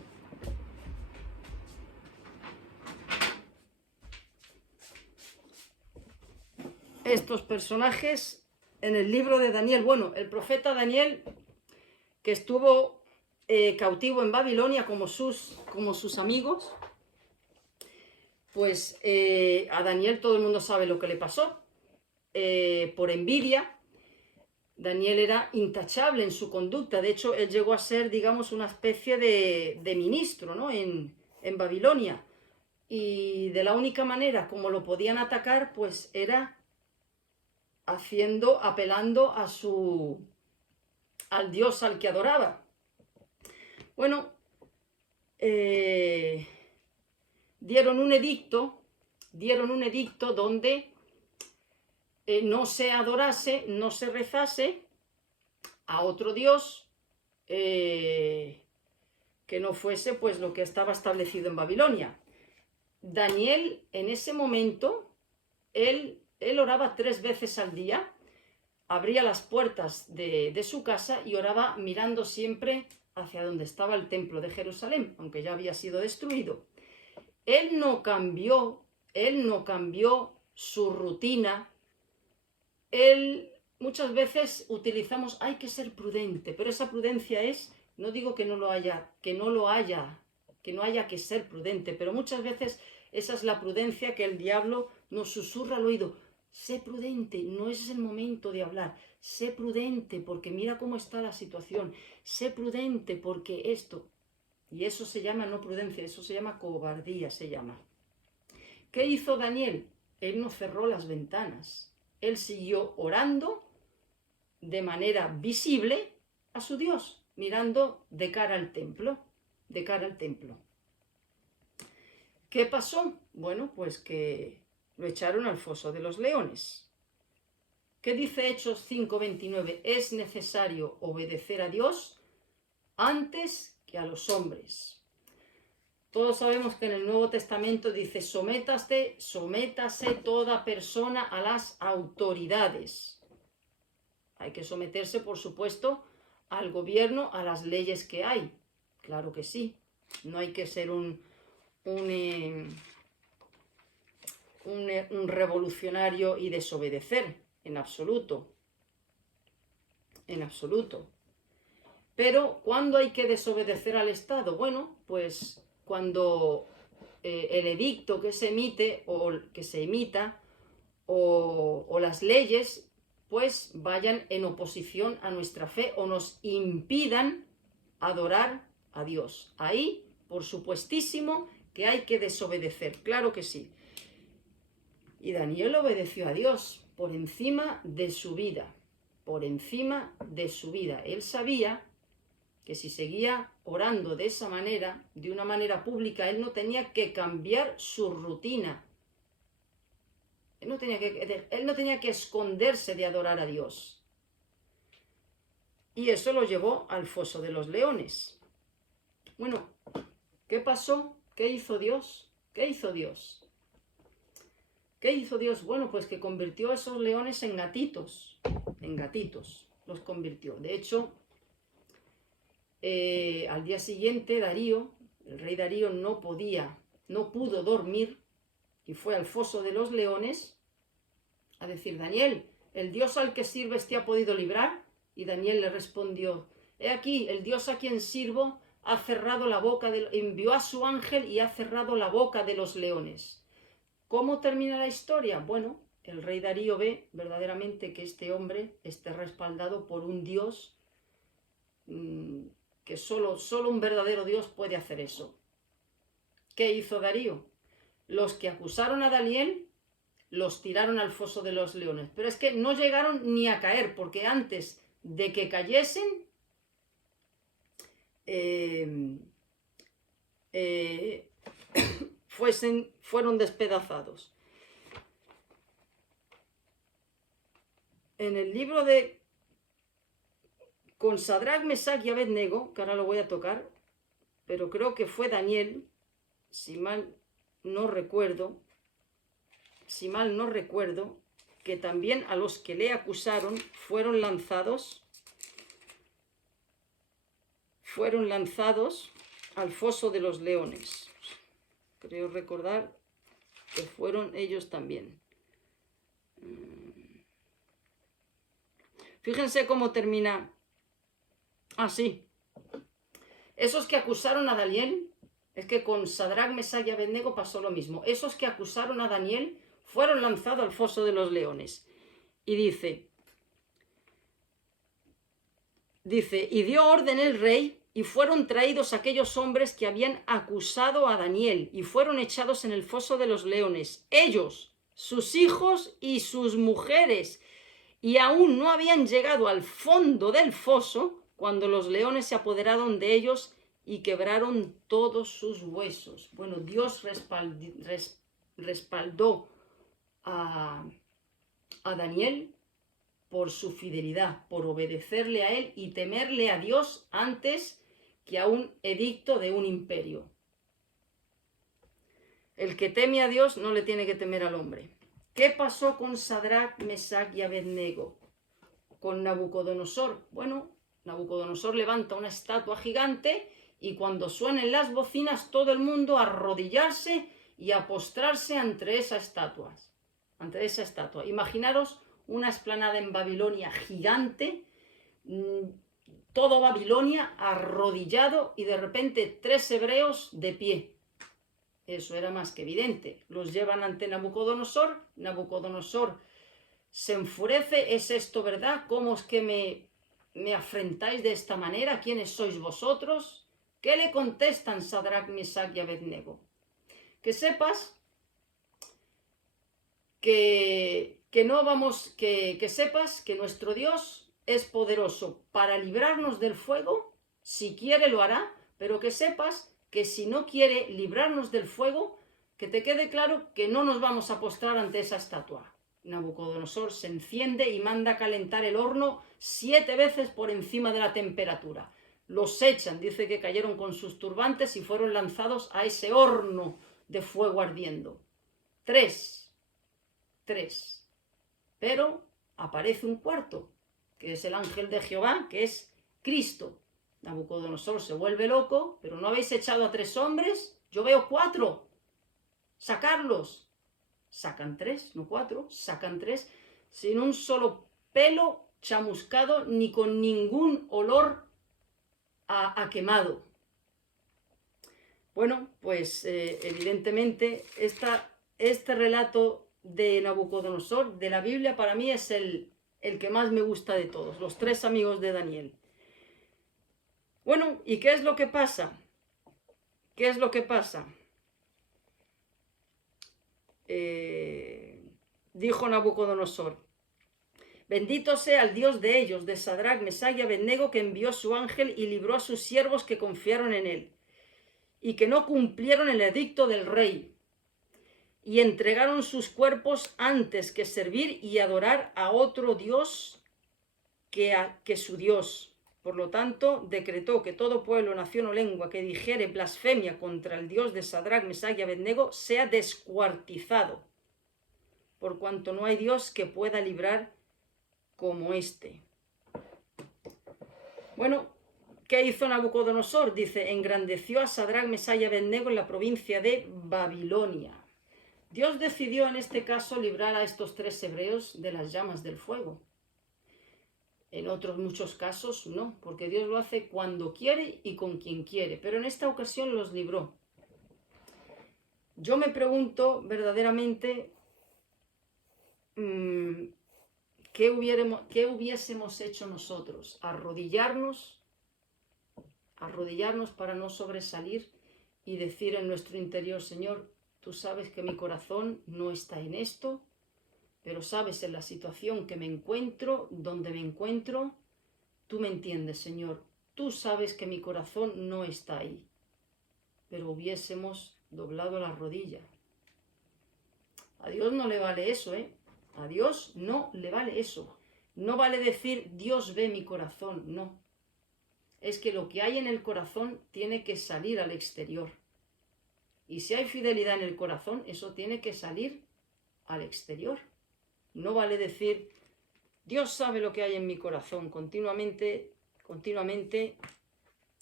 Estos personajes en el libro de Daniel, bueno, el profeta Daniel, que estuvo cautivo en Babilonia como sus amigos, pues a Daniel todo el mundo sabe lo que le pasó. Por envidia, Daniel era intachable en su conducta. De hecho, él llegó a ser, digamos, una especie de ministro, ¿no? en Babilonia. Y de la única manera como lo podían atacar, pues era apelando al Dios al que adoraba. Bueno, dieron un edicto donde no se adorase, no se rezase a otro Dios que no fuese pues lo que estaba establecido en Babilonia. Daniel, en ese momento, él oraba 3 veces al día, abría las puertas de su casa y oraba mirando siempre hacia donde estaba el templo de Jerusalén, aunque ya había sido destruido. Él no cambió su rutina. Muchas veces utilizamos, hay que ser prudente, pero esa prudencia no digo que no haya que ser prudente, pero muchas veces esa es la prudencia que el diablo nos susurra al oído. Sé prudente, no es el momento de hablar. Sé prudente porque mira cómo está la situación. Sé prudente porque esto. Y eso se llama no prudencia, eso se llama cobardía, se llama. ¿Qué hizo Daniel? Él no cerró las ventanas. Él siguió orando de manera visible a su Dios, mirando de cara al templo. ¿Qué pasó? Bueno, pues que lo echaron al foso de los leones. ¿Qué dice Hechos 5:29? Es necesario obedecer a Dios antes que a los hombres. Todos sabemos que en el Nuevo Testamento dice, sométase toda persona a las autoridades. Hay que someterse, por supuesto, al gobierno, a las leyes que hay. Claro que sí. No hay que ser un revolucionario y desobedecer, en absoluto. En absoluto. Pero, ¿cuándo hay que desobedecer al Estado? Bueno, pues cuando el edicto que se emite o que se emita o las leyes pues vayan en oposición a nuestra fe o nos impidan adorar a Dios. Ahí, por supuestísimo, que hay que desobedecer, claro que sí. Y Daniel obedeció a Dios por encima de su vida, Él sabía que si seguía orando de esa manera, de una manera pública, él no tenía que cambiar su rutina. Él no tenía que esconderse de adorar a Dios. Y eso lo llevó al foso de los leones. Bueno, ¿qué pasó? ¿Qué hizo Dios? Bueno, pues que convirtió a esos leones en gatitos. Los convirtió. De hecho, al día siguiente el rey Darío no pudo dormir y fue al foso de los leones a decir, Daniel, ¿el Dios al que sirves te ha podido librar? Y Daniel le respondió, he aquí, el Dios a quien sirvo ha cerrado la boca, envió a su ángel y ha cerrado la boca de los leones. ¿Cómo termina la historia? Bueno, el rey Darío ve verdaderamente que este hombre esté respaldado por un Dios que solo un verdadero Dios puede hacer eso. ¿Qué hizo Darío? Los que acusaron a Daniel los tiraron al foso de los leones. Pero es que no llegaron ni a caer, porque antes de que cayesen, fueron despedazados. En el libro de con Sadrach, Mesach y Abednego, que ahora lo voy a tocar, pero creo que fue Daniel, si mal no recuerdo, que también a los que le acusaron fueron lanzados al foso de los leones. Creo recordar que fueron ellos también. Fíjense cómo termina. Sí. Esos que acusaron a Daniel, es que con Sadrach, Mesach y Abednego pasó lo mismo. Esos que acusaron a Daniel fueron lanzados al foso de los leones. Y dice, y dio orden el rey, y fueron traídos aquellos hombres que habían acusado a Daniel, y fueron echados en el foso de los leones, ellos, sus hijos y sus mujeres, y aún no habían llegado al fondo del foso cuando los leones se apoderaron de ellos y quebraron todos sus huesos. Bueno, Dios respaldó a Daniel por su fidelidad, por obedecerle a él y temerle a Dios antes que a un edicto de un imperio. El que teme a Dios no le tiene que temer al hombre. ¿Qué pasó con Sadrach, Mesach y Abednego? Con Nabucodonosor. Bueno, Nabucodonosor levanta una estatua gigante y cuando suenen las bocinas todo el mundo a arrodillarse y a postrarse ante esa estatua. Imaginaros una explanada en Babilonia gigante, todo Babilonia arrodillado y de repente 3 hebreos de pie. Eso era más que evidente. Los llevan ante Nabucodonosor. Nabucodonosor se enfurece. ¿Es esto verdad? ¿Cómo es que me afrentáis de esta manera? ¿Quiénes sois vosotros? ¿Qué le contestan Sadrach, Mesach y Abednego? Que sepas que sepas que nuestro Dios es poderoso para librarnos del fuego. Si quiere lo hará, pero que sepas que si no quiere librarnos del fuego, que te quede claro que no nos vamos a postrar ante esa estatua. Nabucodonosor se enciende y manda calentar el horno 7 veces por encima de la temperatura. Los echan, dice que cayeron con sus turbantes y fueron lanzados a ese horno de fuego ardiendo. 3. Pero aparece un cuarto, que es el ángel de Jehová, que es Cristo. Nabucodonosor se vuelve loco, pero ¿no habéis echado a 3 hombres? Yo veo 4. Sacarlos. Sacan 3, no 4, sacan 3, sin un solo pelo chamuscado ni con ningún olor a quemado. Bueno, pues evidentemente este relato de Nabucodonosor de la Biblia para mí es el que más me gusta de todos, los 3 amigos de Daniel. Bueno, ¿y qué es lo que pasa? Dijo Nabucodonosor: bendito sea el Dios de ellos, de Sadrach, Mesach y Abednego, que envió su ángel y libró a sus siervos que confiaron en él, y que no cumplieron el edicto del rey, y entregaron sus cuerpos antes que servir y adorar a otro Dios que su Dios. Por lo tanto, decretó que todo pueblo, nación o lengua que dijere blasfemia contra el Dios de Sadrach, Mesach y Abednego sea descuartizado, por cuanto no hay Dios que pueda librar como este. Bueno, ¿qué hizo Nabucodonosor? Dice, engrandeció a Sadrach, Mesach y Abednego en la provincia de Babilonia. Dios decidió en este caso librar a estos 3 hebreos de las llamas del fuego. En otros muchos casos no, porque Dios lo hace cuando quiere y con quien quiere, pero en esta ocasión los libró. Yo me pregunto verdaderamente ¿qué hubiésemos hecho nosotros? ¿Arrodillarnos para no sobresalir y decir en nuestro interior: Señor, tú sabes que mi corazón no está en esto, pero sabes en la situación que me encuentro, donde me encuentro, tú me entiendes, Señor. Tú sabes que mi corazón no está ahí, pero hubiésemos doblado la rodilla. A Dios no le vale eso, ¿eh? A Dios no le vale eso. No vale decir Dios ve mi corazón, no. Es que lo que hay en el corazón tiene que salir al exterior. Y si hay fidelidad en el corazón, eso tiene que salir al exterior. No vale decir Dios sabe lo que hay en mi corazón. Continuamente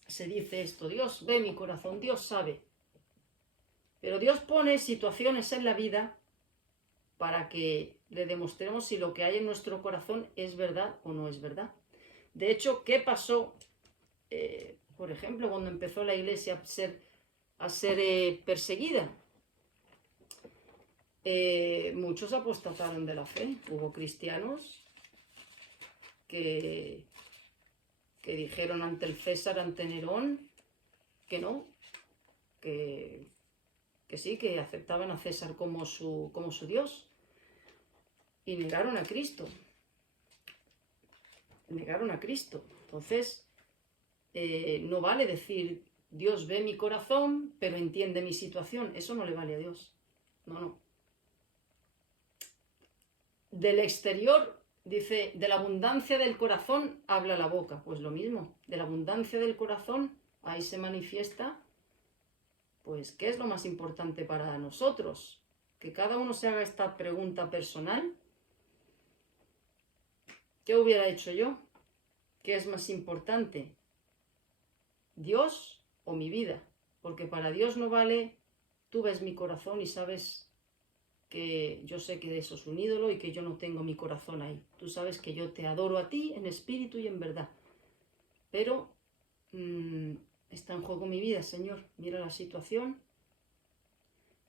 se dice esto. Dios ve mi corazón, Dios sabe. Pero Dios pone situaciones en la vida para que le demostremos si lo que hay en nuestro corazón es verdad o no es verdad. De hecho, ¿qué pasó, por ejemplo, cuando empezó la iglesia a ser perseguida? Muchos apostataron de la fe. Hubo cristianos que dijeron ante el César, ante Nerón, que no, que sí, que aceptaban a César como su Dios. Y negaron a Cristo. Negaron a Cristo. Entonces, no vale decir Dios ve mi corazón, pero entiende mi situación. Eso no le vale a Dios. No, no. Del exterior, dice, de la abundancia del corazón habla la boca. Pues lo mismo, de la abundancia del corazón, ahí se manifiesta, pues, ¿qué es lo más importante para nosotros? Que cada uno se haga esta pregunta personal. ¿Qué hubiera hecho yo? ¿Qué es más importante? ¿Dios o mi vida? Porque para Dios no vale, tú ves mi corazón y sabes que yo sé que eso es un ídolo y que yo no tengo mi corazón ahí. Tú sabes que yo te adoro a ti en espíritu y en verdad. Pero está en juego mi vida, Señor. Mira la situación.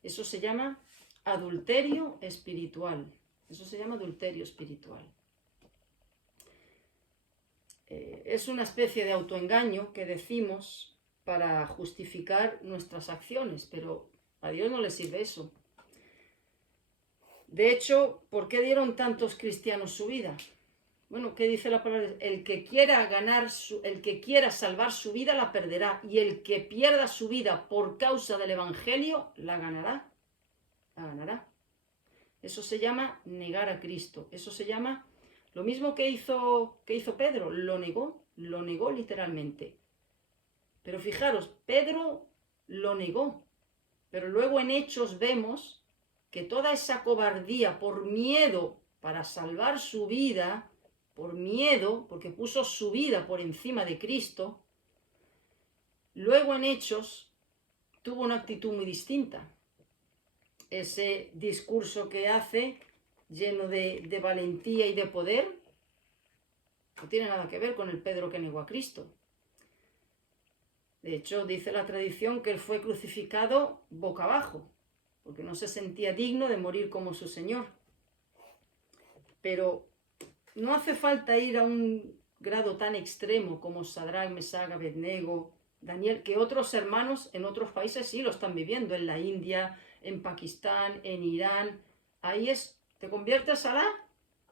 Eso se llama adulterio espiritual. Eso se llama adulterio espiritual. Es una especie de autoengaño que decimos para justificar nuestras acciones, pero a Dios no le sirve eso. De hecho, ¿por qué dieron tantos cristianos su vida? Bueno, ¿qué dice la palabra? El que quiera salvar su vida la perderá, y el que pierda su vida por causa del Evangelio la ganará. La ganará. Eso se llama negar a Cristo. Eso se llama lo mismo que hizo Pedro. Lo negó literalmente. Pero fijaros, Pedro lo negó. Pero luego en Hechos vemos que toda esa cobardía por miedo para salvar su vida, por miedo, porque puso su vida por encima de Cristo, luego en Hechos tuvo una actitud muy distinta. Ese discurso que hace, lleno de valentía y de poder, no tiene nada que ver con el Pedro que negó a Cristo. De hecho, dice la tradición que él fue crucificado boca abajo, porque no se sentía digno de morir como su Señor. Pero no hace falta ir a un grado tan extremo como Sadrach, Mesach, Abednego, Daniel, que otros hermanos en otros países sí lo están viviendo, en la India, en Pakistán, en Irán. Ahí es, ¿te conviertes a Alá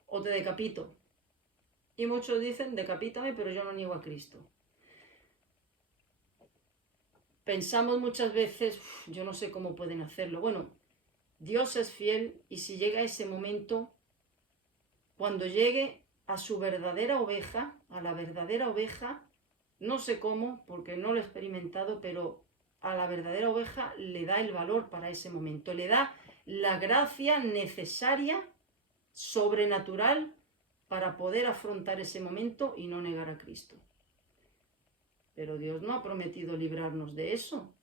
o te decapito? Y muchos dicen, decapítame, pero yo no niego a Cristo. Pensamos muchas veces, yo no sé cómo pueden hacerlo. Bueno, Dios es fiel, y si llega ese momento, cuando llegue a su verdadera oveja, a la verdadera oveja, no sé cómo, porque no lo he experimentado, pero a la verdadera oveja le da el valor para ese momento, le da la gracia necesaria, sobrenatural, para poder afrontar ese momento y no negar a Cristo. Pero Dios no ha prometido librarnos de eso.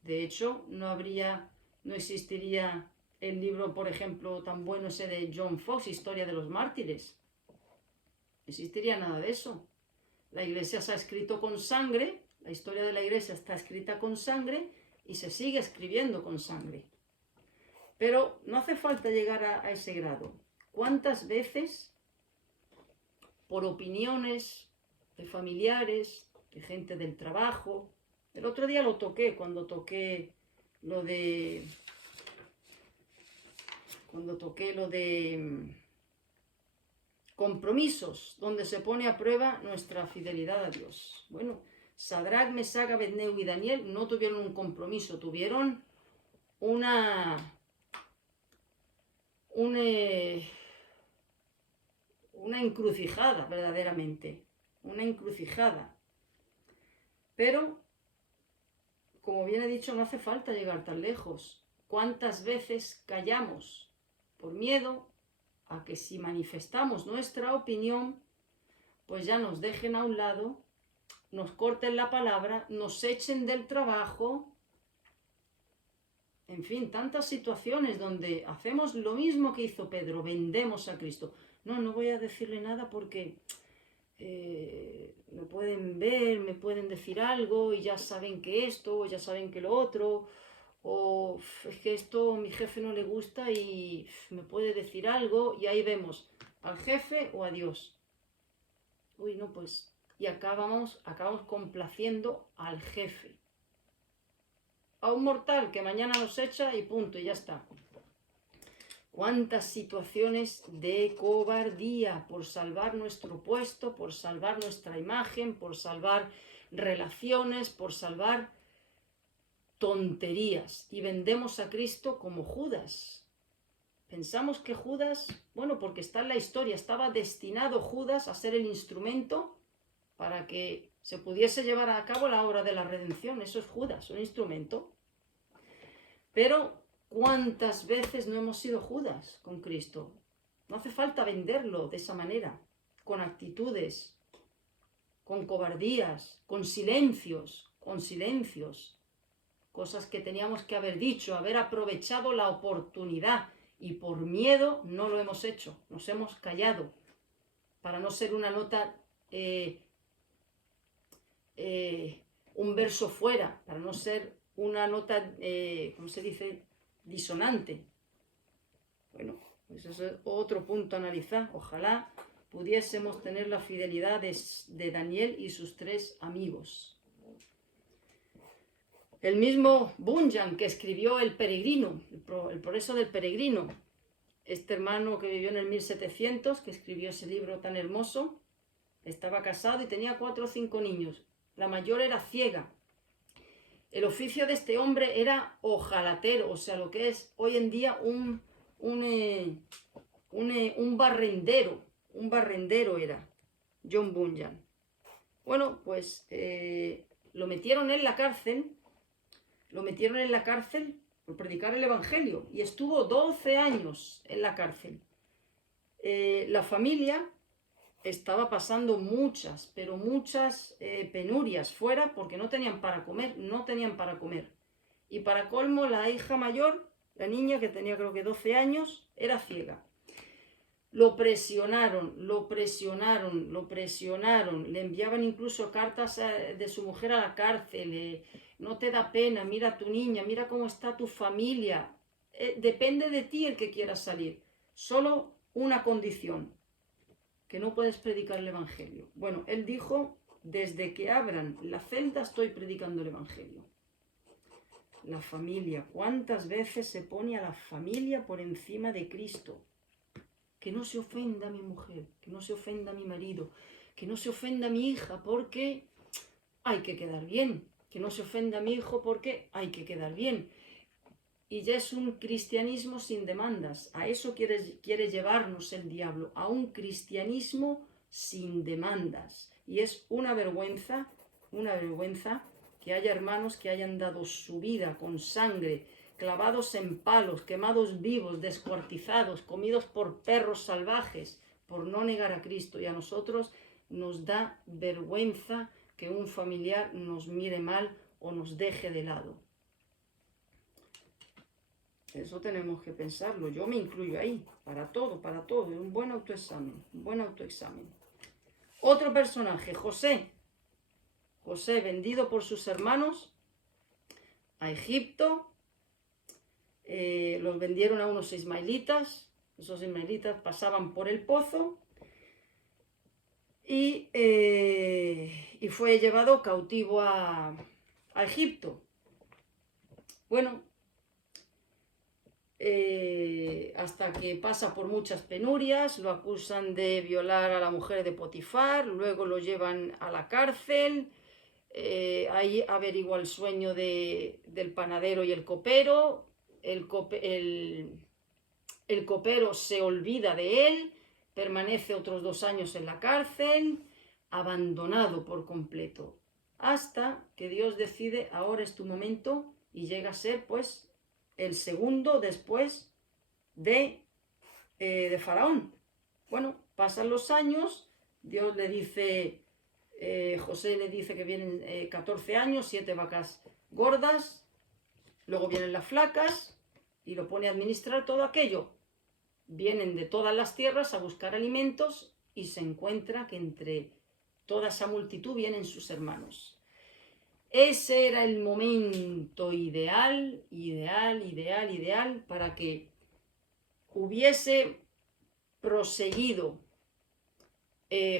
De hecho, no existiría el libro, por ejemplo, tan bueno ese de John Fox, Historia de los Mártires. No existiría nada de eso. La iglesia se ha escrito con sangre, la historia de la iglesia está escrita con sangre y se sigue escribiendo con sangre. Pero no hace falta llegar a ese grado. ¿Cuántas veces, por opiniones de familiares, de gente del trabajo? El otro día lo toqué, cuando toqué lo de cuando toqué lo de compromisos, donde se pone a prueba nuestra fidelidad a Dios. Bueno, Sadrach, Mesach, Abednego y Daniel no tuvieron un compromiso, tuvieron una encrucijada, verdaderamente, una encrucijada. Pero, como bien he dicho, no hace falta llegar tan lejos. ¿Cuántas veces callamos por miedo a que si manifestamos nuestra opinión, pues ya nos dejen a un lado, nos corten la palabra, nos echen del trabajo? En fin, tantas situaciones donde hacemos lo mismo que hizo Pedro, vendemos a Cristo. No voy a decirle nada porque me pueden ver, me pueden decir algo y ya saben que esto, o ya saben que lo otro, o es que esto a mi jefe no le gusta y me puede decir algo, y ahí vemos al jefe o a Dios. Uy, no, pues, y acabamos complaciendo al jefe, a un mortal que mañana nos echa y punto, y ya está. Cuántas situaciones de cobardía por salvar nuestro puesto, por salvar nuestra imagen, por salvar relaciones, por salvar tonterías, y vendemos a Cristo como Judas. Pensamos que Judas, bueno, porque está en la historia, estaba destinado Judas a ser el instrumento para que se pudiese llevar a cabo la obra de la redención. Eso es Judas, un instrumento. Pero ¿cuántas veces no hemos sido Judas con Cristo? No hace falta venderlo de esa manera, con actitudes, con cobardías, con silencios, cosas que teníamos que haber dicho, haber aprovechado la oportunidad, y por miedo no lo hemos hecho, nos hemos callado, para no ser una nota, un verso fuera, para no ser una nota, ¿cómo se dice?, disonante. Bueno, pues eso es otro punto a analizar. Ojalá pudiésemos tener la fidelidad de Daniel y sus 3 amigos. El mismo Bunyan, que escribió El Peregrino, el progreso del peregrino, este hermano que vivió en el 1700, que escribió ese libro tan hermoso, estaba casado y tenía 4 o 5 niños. La mayor era ciega. El oficio de este hombre era ojalatero, o sea, lo que es hoy en día un barrendero era John Bunyan. Bueno, pues lo metieron en la cárcel por predicar el Evangelio, y estuvo 12 años en la cárcel. La familia estaba pasando muchas penurias fuera porque no tenían para comer. Y para colmo, la hija mayor, la niña que tenía creo que 12 años, era ciega. Lo presionaron, le enviaban incluso cartas de su mujer a la cárcel. No te da pena, mira a tu niña, mira cómo está tu familia. Depende de ti el que quieras salir. Solo una condición, que no puedes predicar el Evangelio. Bueno, él dijo, desde que abran la celda estoy predicando el Evangelio. La familia, ¿cuántas veces se pone a la familia por encima de Cristo? Que no se ofenda a mi mujer, que no se ofenda a mi marido, que no se ofenda a mi hija porque hay que quedar bien, que no se ofenda a mi hijo porque hay que quedar bien. Y ya es un cristianismo sin demandas. A eso quiere llevarnos el diablo, a un cristianismo sin demandas. Y es una vergüenza que haya hermanos que hayan dado su vida con sangre, clavados en palos, quemados vivos, descuartizados, comidos por perros salvajes, por no negar a Cristo. Y a nosotros nos da vergüenza que un familiar nos mire mal o nos deje de lado. Eso tenemos que pensarlo. Yo me incluyo ahí, para todo. Un buen autoexamen. Otro personaje, José, vendido por sus hermanos a Egipto. Los vendieron a unos ismaelitas. Esos ismaelitas pasaban por el pozo y fue llevado cautivo a Egipto. Bueno, hasta que pasa por muchas penurias, lo acusan de violar a la mujer de Potifar, luego lo llevan a la cárcel, ahí averigua el sueño del panadero y el copero, el copero se olvida de él, permanece otros 2 años en la cárcel, abandonado por completo, hasta que Dios decide, ahora es tu momento, y llega a ser pues el segundo después de Faraón. Bueno, pasan los años, Dios le dice, José le dice que vienen 14 años, 7 vacas gordas, luego vienen las flacas, y lo pone a administrar todo aquello. Vienen de todas las tierras a buscar alimentos y se encuentra que entre toda esa multitud vienen sus hermanos. Ese era el momento ideal para que hubiese proseguido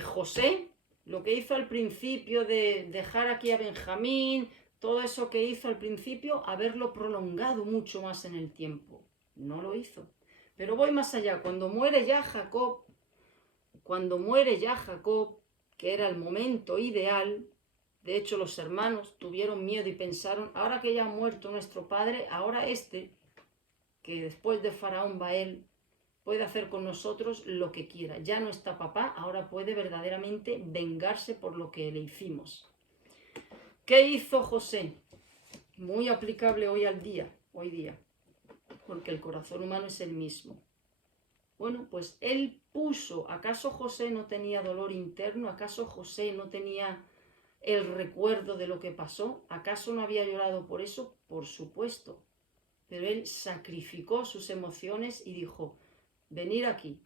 José, lo que hizo al principio de dejar aquí a Benjamín, todo eso que hizo al principio, haberlo prolongado mucho más en el tiempo. No lo hizo. Pero voy más allá. Cuando muere ya Jacob, que era el momento ideal, de hecho los hermanos tuvieron miedo y pensaron, ahora que ya ha muerto nuestro padre, ahora que después de Faraón va él, puede hacer con nosotros lo que quiera. Ya no está papá, ahora puede verdaderamente vengarse por lo que le hicimos. ¿Qué hizo José? Muy aplicable hoy día, porque el corazón humano es el mismo. Bueno, pues él puso, ¿acaso José no tenía dolor interno? ¿Acaso José no tenía el recuerdo de lo que pasó? ¿Acaso no había llorado por eso? Por supuesto. Pero él sacrificó sus emociones y dijo, venid aquí.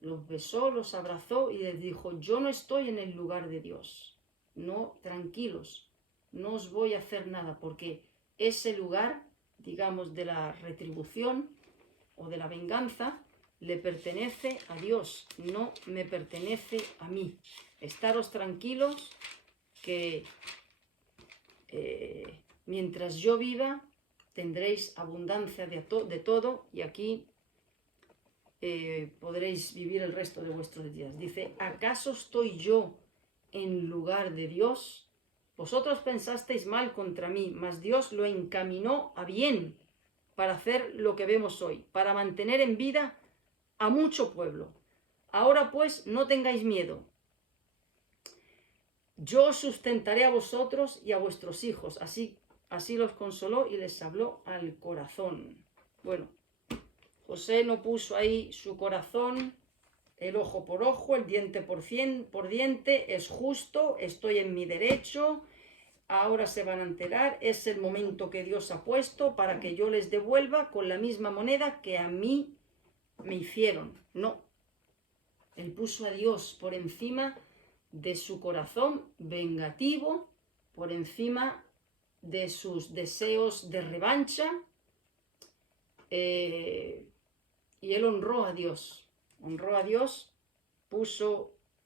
Los besó, los abrazó y les dijo, yo no estoy en el lugar de Dios. No, tranquilos, no os voy a hacer nada, porque ese lugar, digamos, de la retribución o de la venganza, le pertenece a Dios, no me pertenece a mí. Estaros tranquilos que mientras yo viva tendréis abundancia de todo y aquí podréis vivir el resto de vuestros días. Dice, ¿acaso estoy yo en lugar de Dios? Vosotros pensasteis mal contra mí, mas Dios lo encaminó a bien para hacer lo que vemos hoy, para mantener en vida a mucho pueblo. Ahora pues no tengáis miedo. Yo os sustentaré a vosotros y a vuestros hijos. Así los consoló y les habló al corazón. Bueno, José no puso ahí su corazón, el ojo por ojo, el diente por diente, es justo, estoy en mi derecho, ahora se van a enterar, es el momento que Dios ha puesto para que yo les devuelva con la misma moneda que a mí me hicieron. No, él puso a Dios por encima de su corazón vengativo, por encima de sus deseos de revancha, y él honró a Dios,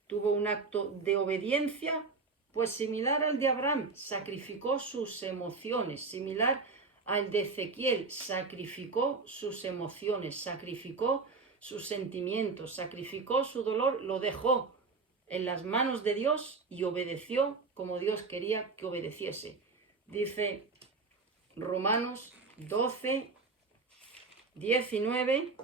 tuvo un acto de obediencia, pues similar al de Abraham, sacrificó sus emociones, similar al de Ezequiel, sacrificó sus emociones, sacrificó sus sentimientos, sacrificó su dolor, lo dejó en las manos de Dios y obedeció como Dios quería que obedeciese. Dice Romanos 12, 19,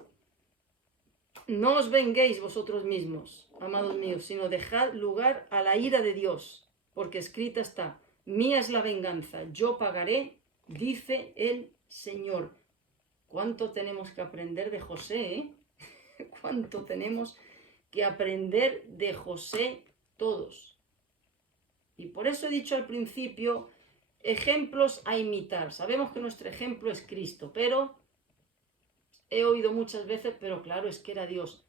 no os venguéis vosotros mismos, amados míos, sino dejad lugar a la ira de Dios, porque escrita está, mía es la venganza, yo pagaré, dice el Señor. ¿Cuánto tenemos que aprender de José, ¿Cuánto tenemos que aprender de José todos? Y por eso he dicho al principio, ejemplos a imitar. Sabemos que nuestro ejemplo es Cristo, pero he oído muchas veces, pero claro, es que era Dios.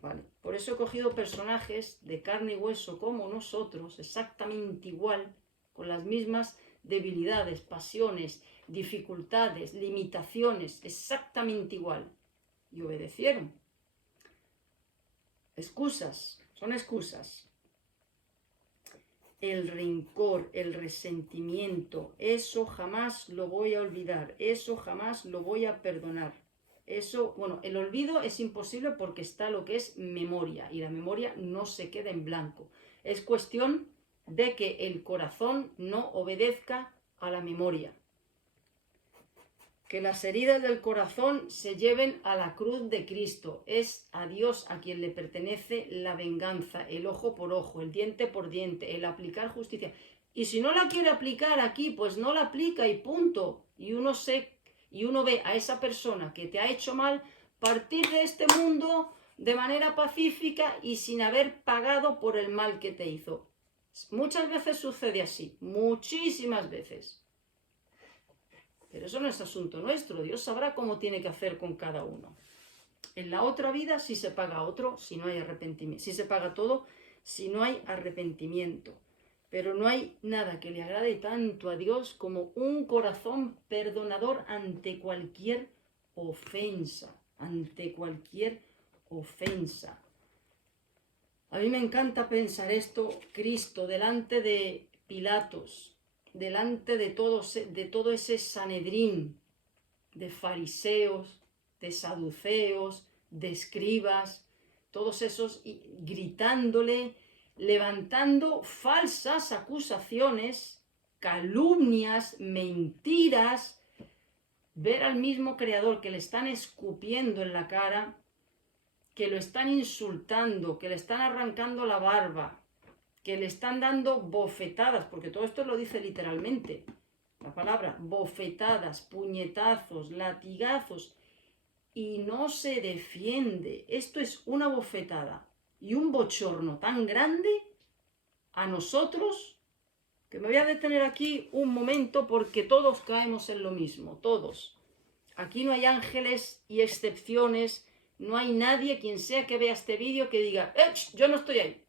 Vale. Por eso he cogido personajes de carne y hueso como nosotros, exactamente igual, con las mismas debilidades, pasiones, dificultades, limitaciones, exactamente igual. Y obedecieron. Excusas, son excusas. El rencor, el resentimiento, eso jamás lo voy a olvidar, eso jamás lo voy a perdonar. Eso, bueno, el olvido es imposible porque está lo que es memoria y la memoria no se queda en blanco. Es cuestión de que el corazón no obedezca a la memoria. Que las heridas del corazón se lleven a la cruz de Cristo. Es a Dios a quien le pertenece la venganza, el ojo por ojo, el diente por diente, el aplicar justicia. Y si no la quiere aplicar aquí, pues no la aplica y punto. Y uno ve a esa persona que te ha hecho mal partir de este mundo de manera pacífica y sin haber pagado por el mal que te hizo. Muchas veces sucede así, muchísimas veces. Pero eso no es asunto nuestro. Dios sabrá cómo tiene que hacer con cada uno. En la otra vida sí se paga otro si no hay arrepentimiento. Sí se paga todo si no hay arrepentimiento. Pero no hay nada que le agrade tanto a Dios como un corazón perdonador ante cualquier ofensa. Ante cualquier ofensa. A mí me encanta pensar esto, Cristo, delante de Pilatos, delante de todo ese Sanedrín, de fariseos, de saduceos, de escribas, todos esos gritándole, levantando falsas acusaciones, calumnias, mentiras, ver al mismo Creador que le están escupiendo en la cara, que lo están insultando, que le están arrancando la barba, que le están dando bofetadas, porque todo esto lo dice literalmente, la palabra, bofetadas, puñetazos, latigazos, y no se defiende. Esto es una bofetada y un bochorno tan grande a nosotros, que me voy a detener aquí un momento porque todos caemos en lo mismo, todos. Aquí no hay ángeles y excepciones, no hay nadie, quien sea que vea este vídeo, que diga, yo no estoy ahí.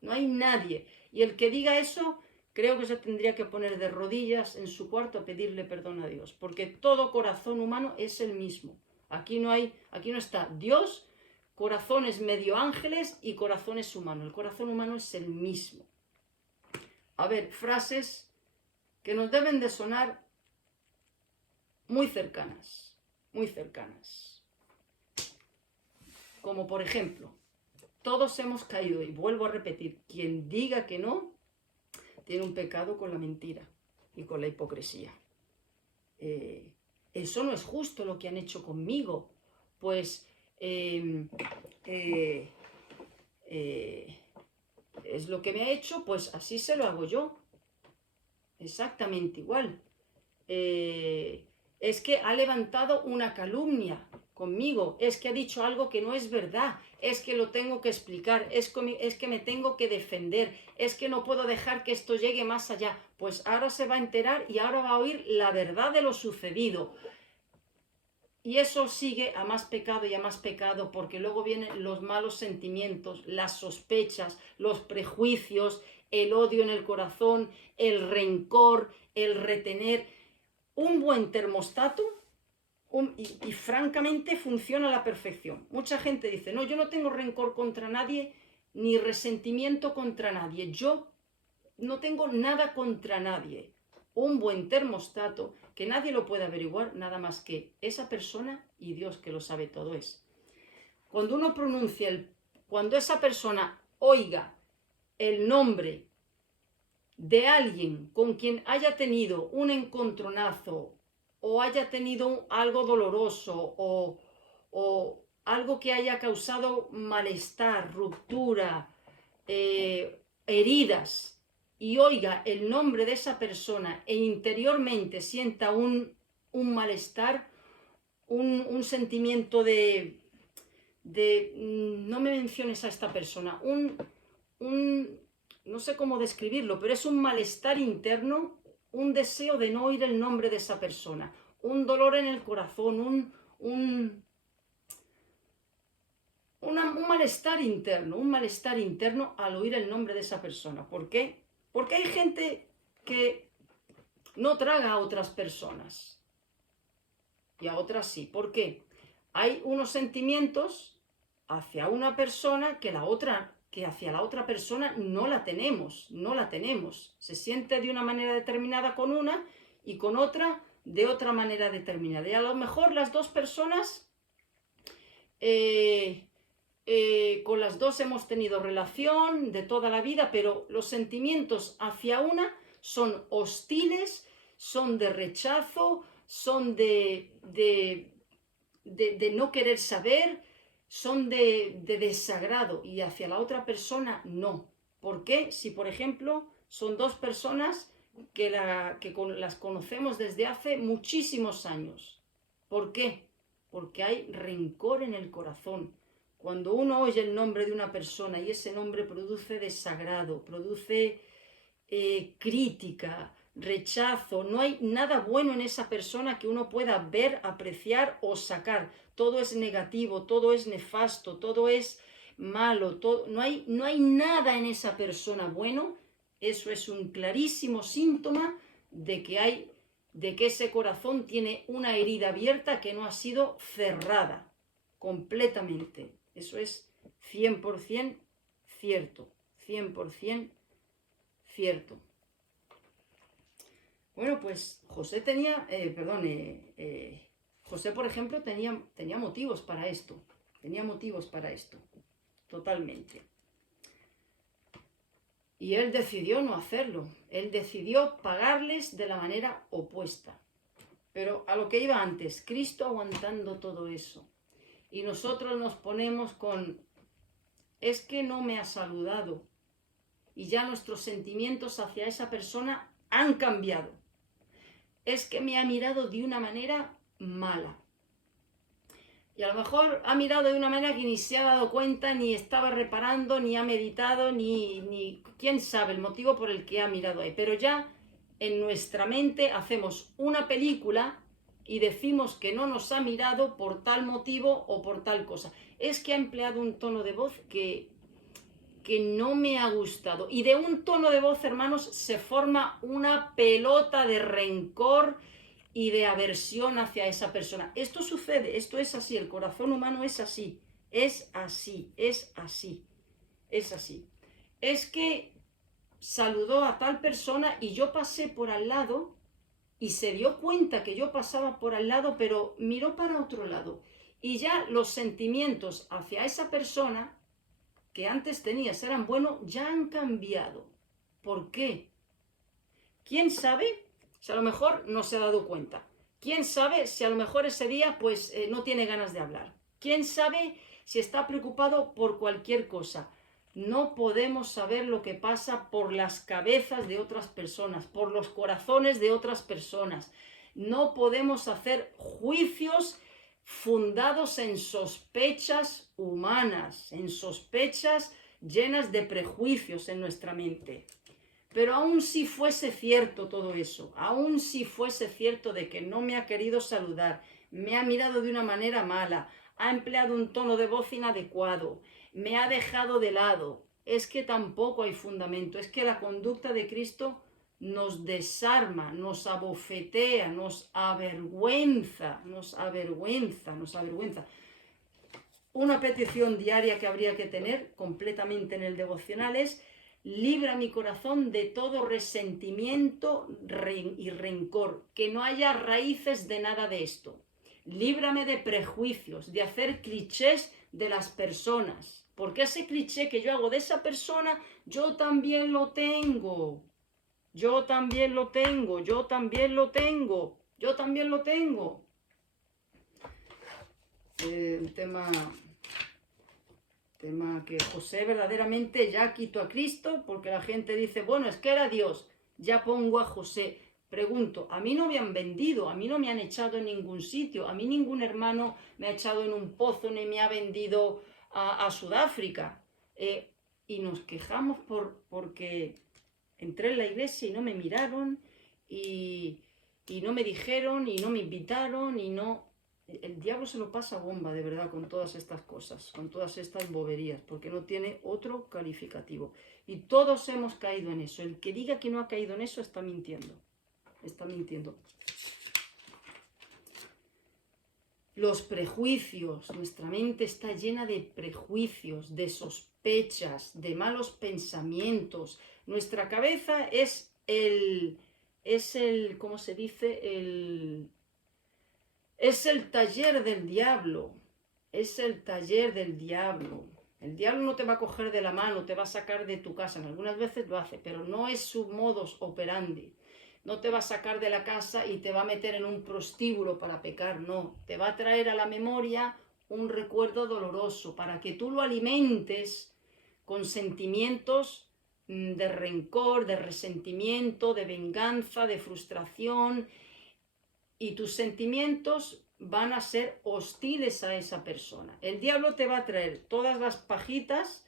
No hay nadie. Y el que diga eso, creo que se tendría que poner de rodillas en su cuarto a pedirle perdón a Dios. Porque todo corazón humano es el mismo. Aquí no está Dios, corazones medio ángeles y corazones humanos. El corazón humano es el mismo. A ver, frases que nos deben de sonar muy cercanas. Muy cercanas. Como por ejemplo, todos hemos caído, y vuelvo a repetir, quien diga que no, tiene un pecado con la mentira y con la hipocresía. Eso no es justo lo que han hecho conmigo, pues es lo que me ha hecho, pues así se lo hago yo. Exactamente igual. Es que ha levantado una calumnia conmigo, es que ha dicho algo que no es verdad, es que lo tengo que explicar, es que me tengo que defender, es que no puedo dejar que esto llegue más allá. Pues ahora se va a enterar y ahora va a oír la verdad de lo sucedido. Y eso sigue a más pecado y a más pecado, porque luego vienen los malos sentimientos, las sospechas, los prejuicios, el odio en el corazón, el rencor, el retener. Un buen termostato y francamente funciona a la perfección. Mucha gente dice, no, yo no tengo rencor contra nadie, ni resentimiento contra nadie. Yo no tengo nada contra nadie. Un buen termostato, que nadie lo puede averiguar, nada más que esa persona y Dios, que lo sabe todo, es. Cuando uno pronuncia, cuando esa persona oiga el nombre de alguien con quien haya tenido un encontronazo, o haya tenido algo doloroso, o algo que haya causado malestar, ruptura, heridas, y oiga el nombre de esa persona e interiormente sienta un malestar, un sentimiento de no me menciones a esta persona, no sé cómo describirlo, pero es un malestar interno, un deseo de no oír el nombre de esa persona, un dolor en el corazón, un malestar interno al oír el nombre de esa persona. ¿Por qué? Porque hay gente que no traga a otras personas y a otras sí. ¿Por qué? Hay unos sentimientos hacia una persona que hacia la otra persona no la tenemos. Se siente de una manera determinada con una y con otra de otra manera determinada. Y a lo mejor las dos personas con las dos hemos tenido relación de toda la vida, pero los sentimientos hacia una son hostiles, son de rechazo, son de no querer saber, son de desagrado, y hacia la otra persona no. ¿Por qué? Si, por ejemplo, son dos personas que las conocemos desde hace muchísimos años. ¿Por qué? Porque hay rencor en el corazón. Cuando uno oye el nombre de una persona y ese nombre produce desagrado, produce crítica, rechazo, no hay nada bueno en esa persona que uno pueda ver, apreciar o sacar. Todo es negativo, todo es nefasto, todo es malo, no hay nada en esa persona bueno. Eso es un clarísimo síntoma de que ese corazón tiene una herida abierta que no ha sido cerrada completamente. Eso es 100% cierto, 100% cierto. Bueno, pues José José, por ejemplo, tenía motivos para esto. Tenía motivos para esto, totalmente. Y él decidió no hacerlo. Él decidió pagarles de la manera opuesta. Pero a lo que iba antes, Cristo aguantando todo eso. Y nosotros nos ponemos con, es que no me ha saludado. Y ya nuestros sentimientos hacia esa persona han cambiado. Es que me ha mirado de una manera mala. Y a lo mejor ha mirado de una manera que ni se ha dado cuenta, ni estaba reparando, ni ha meditado, ni quién sabe el motivo por el que ha mirado ahí. Pero ya en nuestra mente hacemos una película y decimos que no nos ha mirado por tal motivo o por tal cosa. Es que ha empleado un tono de voz que no me ha gustado. Y de un tono de voz, hermanos, se forma una pelota de rencor y de aversión hacia esa persona. Esto sucede, esto es así, el corazón humano es así, es así, es así, es así. Es que saludó a tal persona y yo pasé por al lado y se dio cuenta que yo pasaba por al lado, pero miró para otro lado. Y ya los sentimientos hacia esa persona que antes tenías eran buenos, ya han cambiado. ¿Por qué? ¿Quién sabe? Si a lo mejor no se ha dado cuenta. ¿Quién sabe si a lo mejor ese día pues no tiene ganas de hablar? ¿Quién sabe si está preocupado por cualquier cosa? No podemos saber lo que pasa por las cabezas de otras personas, por los corazones de otras personas. No podemos hacer juicios fundados en sospechas humanas, en sospechas llenas de prejuicios en nuestra mente. Pero aun si fuese cierto todo eso, aun si fuese cierto de que no me ha querido saludar, me ha mirado de una manera mala, ha empleado un tono de voz inadecuado, me ha dejado de lado, es que tampoco hay fundamento, es que la conducta de Cristo nos desarma, nos abofetea, nos avergüenza, nos avergüenza, nos avergüenza. Una petición diaria que habría que tener completamente en el devocional es: libra mi corazón de todo resentimiento y rencor, que no haya raíces de nada de esto. Líbrame de prejuicios, de hacer clichés de las personas, porque ese cliché que yo hago de esa persona, yo también lo tengo. Yo también lo tengo, yo también lo tengo, yo también lo tengo. El tema que José verdaderamente ya quitó a Cristo, porque la gente dice, bueno, es que era Dios, ya pongo a José. Pregunto, a mí no me han vendido, a mí no me han echado en ningún sitio, a mí ningún hermano me ha echado en un pozo ni me ha vendido a Sudáfrica. Y nos quejamos porque entré en la iglesia y no me miraron y no me dijeron y no me invitaron y no... El diablo se lo pasa bomba, de verdad, con todas estas cosas, con todas estas boberías, porque no tiene otro calificativo. Y todos hemos caído en eso. El que diga que no ha caído en eso está mintiendo. Está mintiendo. Los prejuicios. Nuestra mente está llena de prejuicios, de sospechas, de malos pensamientos. Nuestra cabeza es el ¿cómo se dice? Es el taller del diablo. es el taller del diablo. El diablo no te va a coger de la mano, te va a sacar de tu casa. Algunas veces lo hace, pero no es su modus operandi. No te va a sacar de la casa y te va a meter en un prostíbulo para pecar, no. Te va a traer a la memoria un recuerdo doloroso para que tú lo alimentes con sentimientos de rencor, de resentimiento, de venganza, de frustración, y tus sentimientos van a ser hostiles a esa persona. El diablo te va a traer todas las pajitas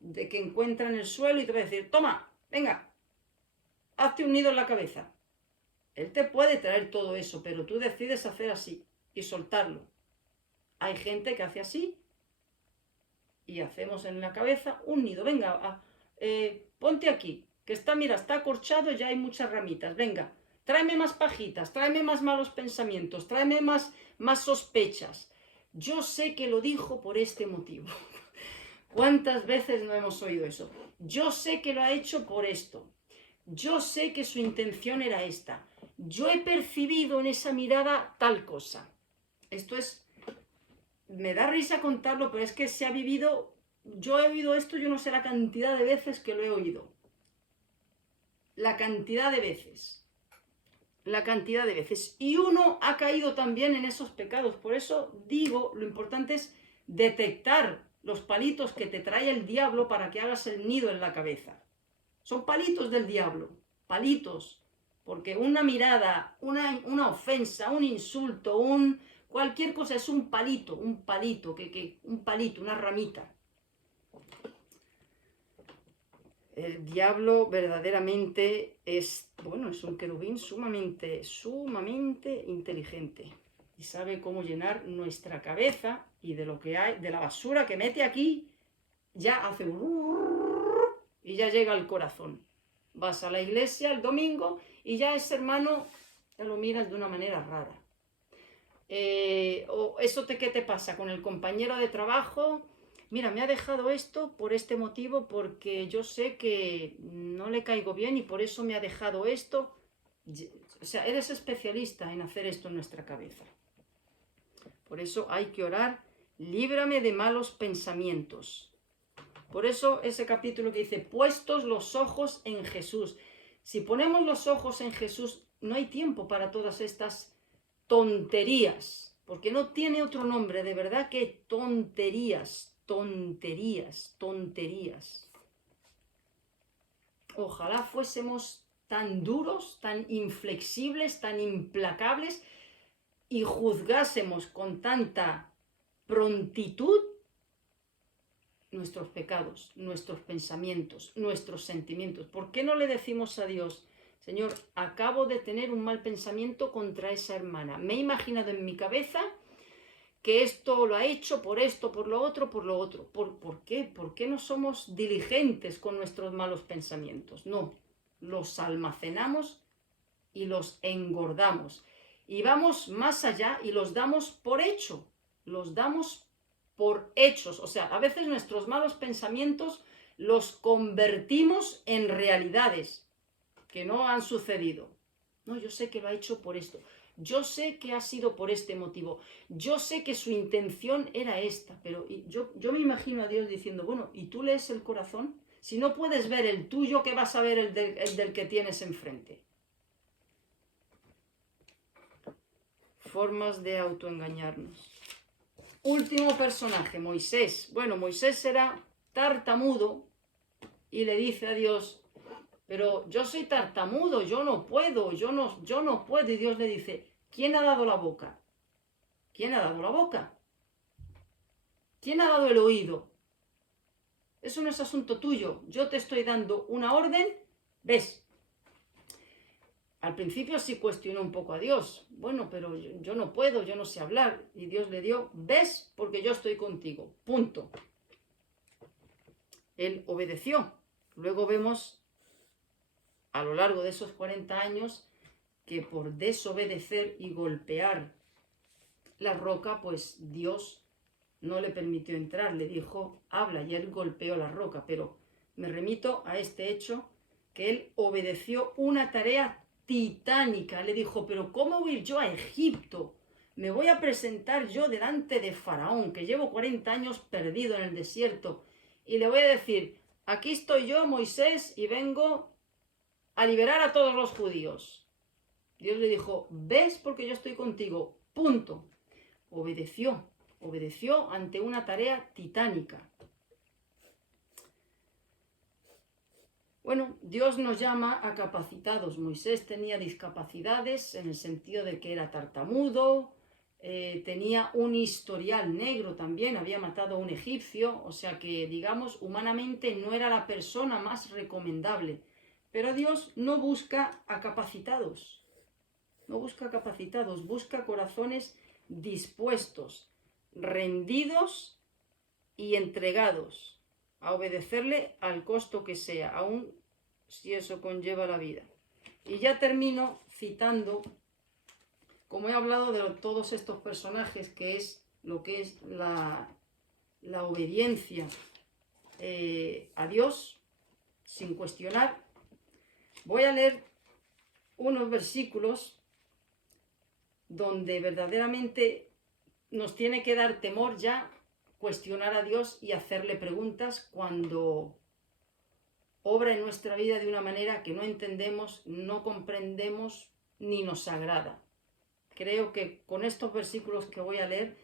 de que encuentra en el suelo y te va a decir, toma, venga, hazte un nido en la cabeza. Él te puede traer todo eso, pero tú decides hacer así y soltarlo. Hay gente que hace así y hacemos en la cabeza un nido. Venga, ponte aquí, que está, mira, está acorchado y ya hay muchas ramitas. Venga, tráeme más pajitas, tráeme más malos pensamientos, tráeme más sospechas. Yo sé que lo dijo por este motivo. ¿Cuántas veces no hemos oído eso? Yo sé que lo ha hecho por esto. Yo sé que su intención era esta. Yo he percibido en esa mirada tal cosa. Esto es... Me da risa contarlo, pero es que se ha vivido... Yo he oído esto, yo no sé la cantidad de veces que lo he oído. La cantidad de veces. La cantidad de veces. Y uno ha caído también en esos pecados. Por eso digo, lo importante es detectar los palitos que te trae el diablo para que hagas el nido en la cabeza. Son palitos del diablo. Palitos. Porque una mirada, una ofensa, un insulto, cualquier cosa es un palito, un palito, una ramita. El diablo verdaderamente es, bueno, es un querubín sumamente inteligente y sabe cómo llenar nuestra cabeza y de lo que hay, de la basura que mete aquí, ya hace y ya llega al corazón. Vas a la iglesia el domingo y ya ese hermano ya lo miras de una manera rara. O eso ¿qué te pasa con el compañero de trabajo? Mira, me ha dejado esto por este motivo, porque yo sé que no le caigo bien y por eso me ha dejado esto. O sea, eres especialista en hacer esto en nuestra cabeza. Por eso hay que orar, líbrame de malos pensamientos. Por eso ese capítulo que dice, puestos los ojos en Jesús. Si ponemos los ojos en Jesús, no hay tiempo para todas estas tonterías, porque no tiene otro nombre, de verdad que tonterías. Ojalá fuésemos tan duros, tan inflexibles, tan implacables y juzgásemos con tanta prontitud nuestros pecados, nuestros pensamientos, nuestros sentimientos. ¿Por qué no le decimos a Dios, Señor, acabo de tener un mal pensamiento contra esa hermana? Me he imaginado en mi cabeza que esto lo ha hecho por esto, por lo otro, por lo otro. ¿Por qué? ¿Por qué no somos diligentes con nuestros malos pensamientos? No, los almacenamos y los engordamos. Y vamos más allá y los damos por hecho. Los damos por hechos. O sea, a veces nuestros malos pensamientos los convertimos en realidades que no han sucedido. No, yo sé que lo ha hecho por esto. Yo sé que ha sido por este motivo. Yo sé que su intención era esta. Pero yo me imagino a Dios diciendo, bueno, ¿y tú lees el corazón? Si no puedes ver el tuyo, ¿qué vas a ver el del que tienes enfrente? Formas de autoengañarnos. Último personaje, Moisés. Bueno, Moisés era tartamudo y le dice a Dios, pero yo soy tartamudo, yo no puedo. Y Dios le dice, ¿quién ha dado la boca? ¿Quién ha dado la boca? ¿Quién ha dado el oído? Eso no es asunto tuyo. Yo te estoy dando una orden, ¿ves? Al principio sí cuestionó un poco a Dios. Bueno, pero yo no puedo, yo no sé hablar. Y Dios le dio, ¿ves? Porque yo estoy contigo. Punto. Él obedeció. Luego vemos a lo largo de esos 40 años que por desobedecer y golpear la roca, pues Dios no le permitió entrar. Le dijo, habla, y él golpeó la roca. Pero me remito a este hecho, que él obedeció una tarea titánica. Le dijo, pero ¿cómo voy yo a Egipto? Me voy a presentar yo delante de Faraón, que llevo 40 años perdido en el desierto, y le voy a decir, aquí estoy yo, Moisés, y vengo a liberar a todos los judíos. Dios le dijo, ¿ves porque yo estoy contigo? Punto. Obedeció ante una tarea titánica. Bueno, Dios nos llama a capacitados. Moisés tenía discapacidades en el sentido de que era tartamudo, tenía un historial negro también, había matado a un egipcio, o sea que, digamos, humanamente no era la persona más recomendable. Pero Dios no busca a capacitados, busca corazones dispuestos, rendidos y entregados a obedecerle al costo que sea, aun si eso conlleva la vida. Y ya termino citando, como he hablado de todos estos personajes, que es lo que es la obediencia a Dios, sin cuestionar, voy a leer unos versículos donde verdaderamente nos tiene que dar temor ya cuestionar a Dios y hacerle preguntas cuando obra en nuestra vida de una manera que no entendemos, no comprendemos ni nos agrada. Creo que con estos versículos que voy a leer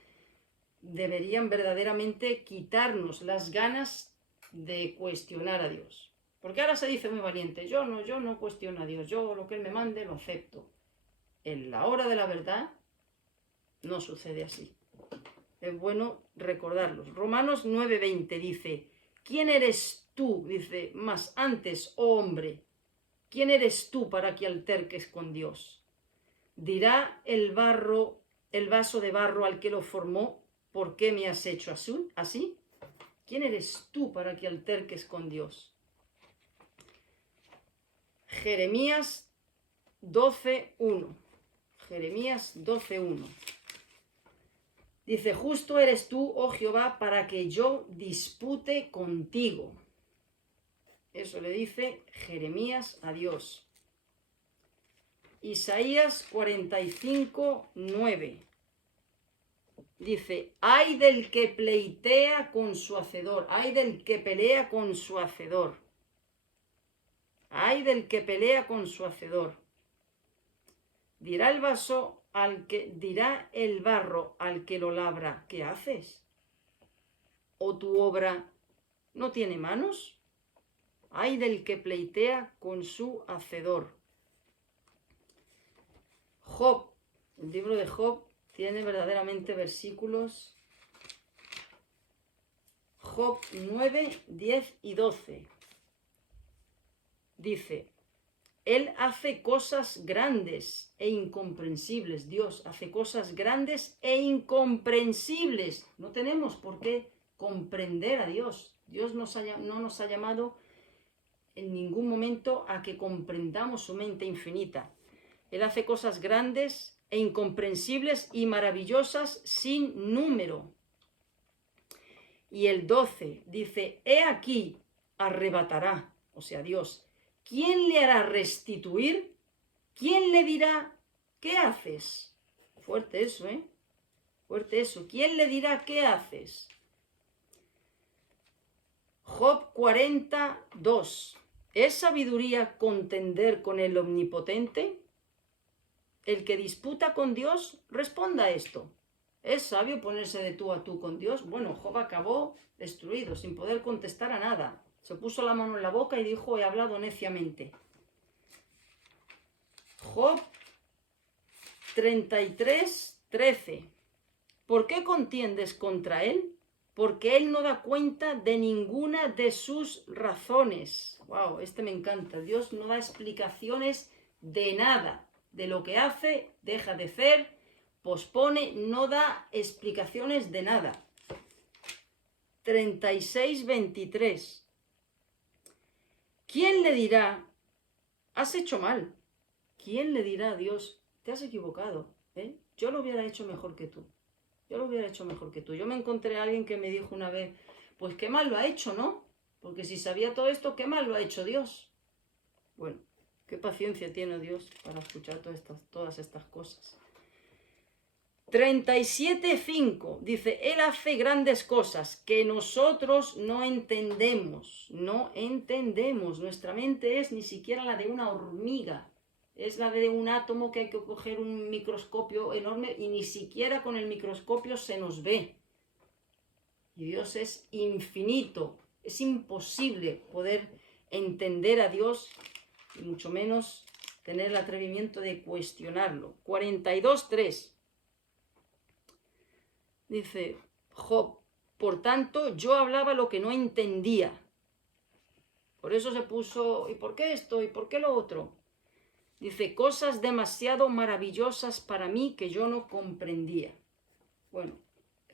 deberían verdaderamente quitarnos las ganas de cuestionar a Dios. Porque ahora se dice muy valiente, yo no cuestiono a Dios, yo lo que Él me mande lo acepto. En la hora de la verdad no sucede así. Es bueno recordarlos. Romanos 9:20 dice, ¿quién eres tú? Dice, más antes, oh hombre, ¿quién eres tú para que alterques con Dios? Dirá el vaso de barro al que lo formó, ¿por qué me has hecho así? ¿Quién eres tú para que alterques con Dios? Jeremías 12:1. Jeremías 12:1. Dice, justo eres tú, oh Jehová, para que yo dispute contigo. Eso le dice Jeremías a Dios. Isaías 45:9. Dice, ay del que pleitea con su hacedor, ay del que pelea con su hacedor. Ay del que pelea con su hacedor. Dirá el barro al que lo labra, ¿qué haces? ¿O tu obra no tiene manos? Ay del que pleitea con su hacedor. Job, el libro de Job tiene verdaderamente versículos. Job 9, 10 y 12. Dice, Él hace cosas grandes e incomprensibles. Dios hace cosas grandes e incomprensibles. No tenemos por qué comprender a Dios. Dios no nos ha llamado en ningún momento a que comprendamos su mente infinita. Él hace cosas grandes e incomprensibles y maravillosas sin número. Y el 12 dice, he aquí arrebatará, o sea, Dios. ¿Quién le hará restituir? ¿Quién le dirá, qué haces? Fuerte eso, ¿eh? Fuerte eso. ¿Quién le dirá, qué haces? Job 42. ¿Es sabiduría contender con el Omnipotente? El que disputa con Dios, responda a esto. ¿Es sabio ponerse de tú a tú con Dios? Bueno, Job acabó destruido, sin poder contestar a nada. Se puso la mano en la boca y dijo, he hablado neciamente. Job 33:13. ¿Por qué contiendes contra él? Porque él no da cuenta de ninguna de sus razones. Wow, este me encanta. Dios no da explicaciones de nada. De lo que hace, deja de hacer, pospone, no da explicaciones de nada. 36:23. ¿Quién le dirá, has hecho mal? ¿Quién le dirá a Dios, te has equivocado? Yo lo hubiera hecho mejor que tú. Yo me encontré a alguien que me dijo una vez, pues qué mal lo ha hecho, ¿no? Porque si sabía todo esto, qué mal lo ha hecho Dios. Bueno, qué paciencia tiene Dios para escuchar todas estas cosas. 37:5 dice, Él hace grandes cosas que nosotros no entendemos, no entendemos. Nuestra mente es ni siquiera la de una hormiga, es la de un átomo que hay que coger un microscopio enorme y ni siquiera con el microscopio se nos ve. Y Dios es infinito, es imposible poder entender a Dios y mucho menos tener el atrevimiento de cuestionarlo. 42:3 dice Job, por tanto yo hablaba lo que no entendía. Por eso se puso, ¿y por qué esto? ¿Y por qué lo otro? Dice, cosas demasiado maravillosas para mí que yo no comprendía. Bueno,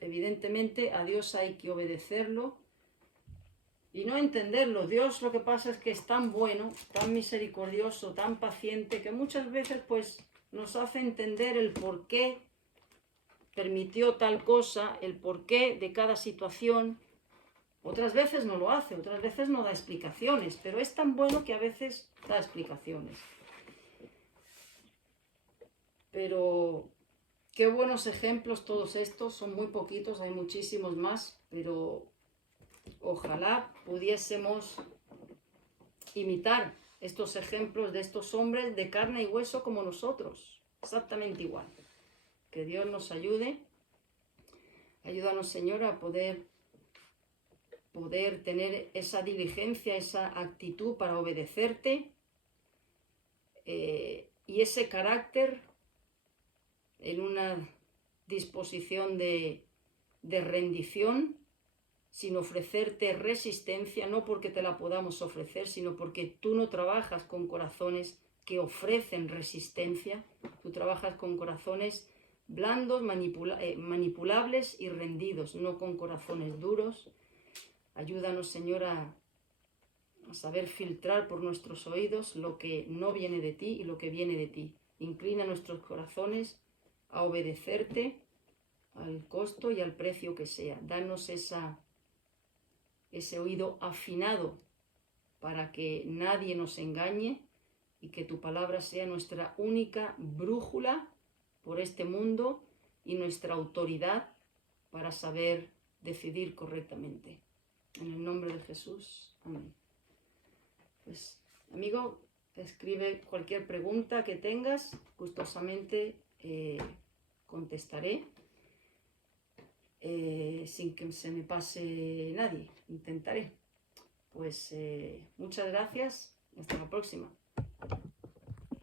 evidentemente a Dios hay que obedecerlo y no entenderlo. Dios lo que pasa es que es tan bueno, tan misericordioso, tan paciente, que muchas veces pues nos hace entender el por qué permitió tal cosa, el porqué de cada situación. Otras veces no lo hace, otras veces no da explicaciones, pero es tan bueno que a veces da explicaciones. Pero qué buenos ejemplos todos estos, son muy poquitos, hay muchísimos más, pero ojalá pudiésemos imitar estos ejemplos de estos hombres de carne y hueso como nosotros, exactamente igual. Que Dios nos ayude. Ayúdanos, Señor, a poder tener esa diligencia, esa actitud para obedecerte y ese carácter en una disposición de rendición, sin ofrecerte resistencia, no porque te la podamos ofrecer, sino porque tú no trabajas con corazones que ofrecen resistencia, tú trabajas con corazones blandos, manipulables y rendidos, no con corazones duros. Ayúdanos, Señor, a saber filtrar por nuestros oídos lo que no viene de ti y lo que viene de ti. Inclina nuestros corazones a obedecerte al costo y al precio que sea. Danos ese oído afinado para que nadie nos engañe y que tu palabra sea nuestra única brújula por este mundo y nuestra autoridad para saber decidir correctamente. En el nombre de Jesús. Amén. Pues, amigo, escribe cualquier pregunta que tengas, gustosamente contestaré sin que se me pase nadie. Intentaré. Pues muchas gracias. Hasta la próxima.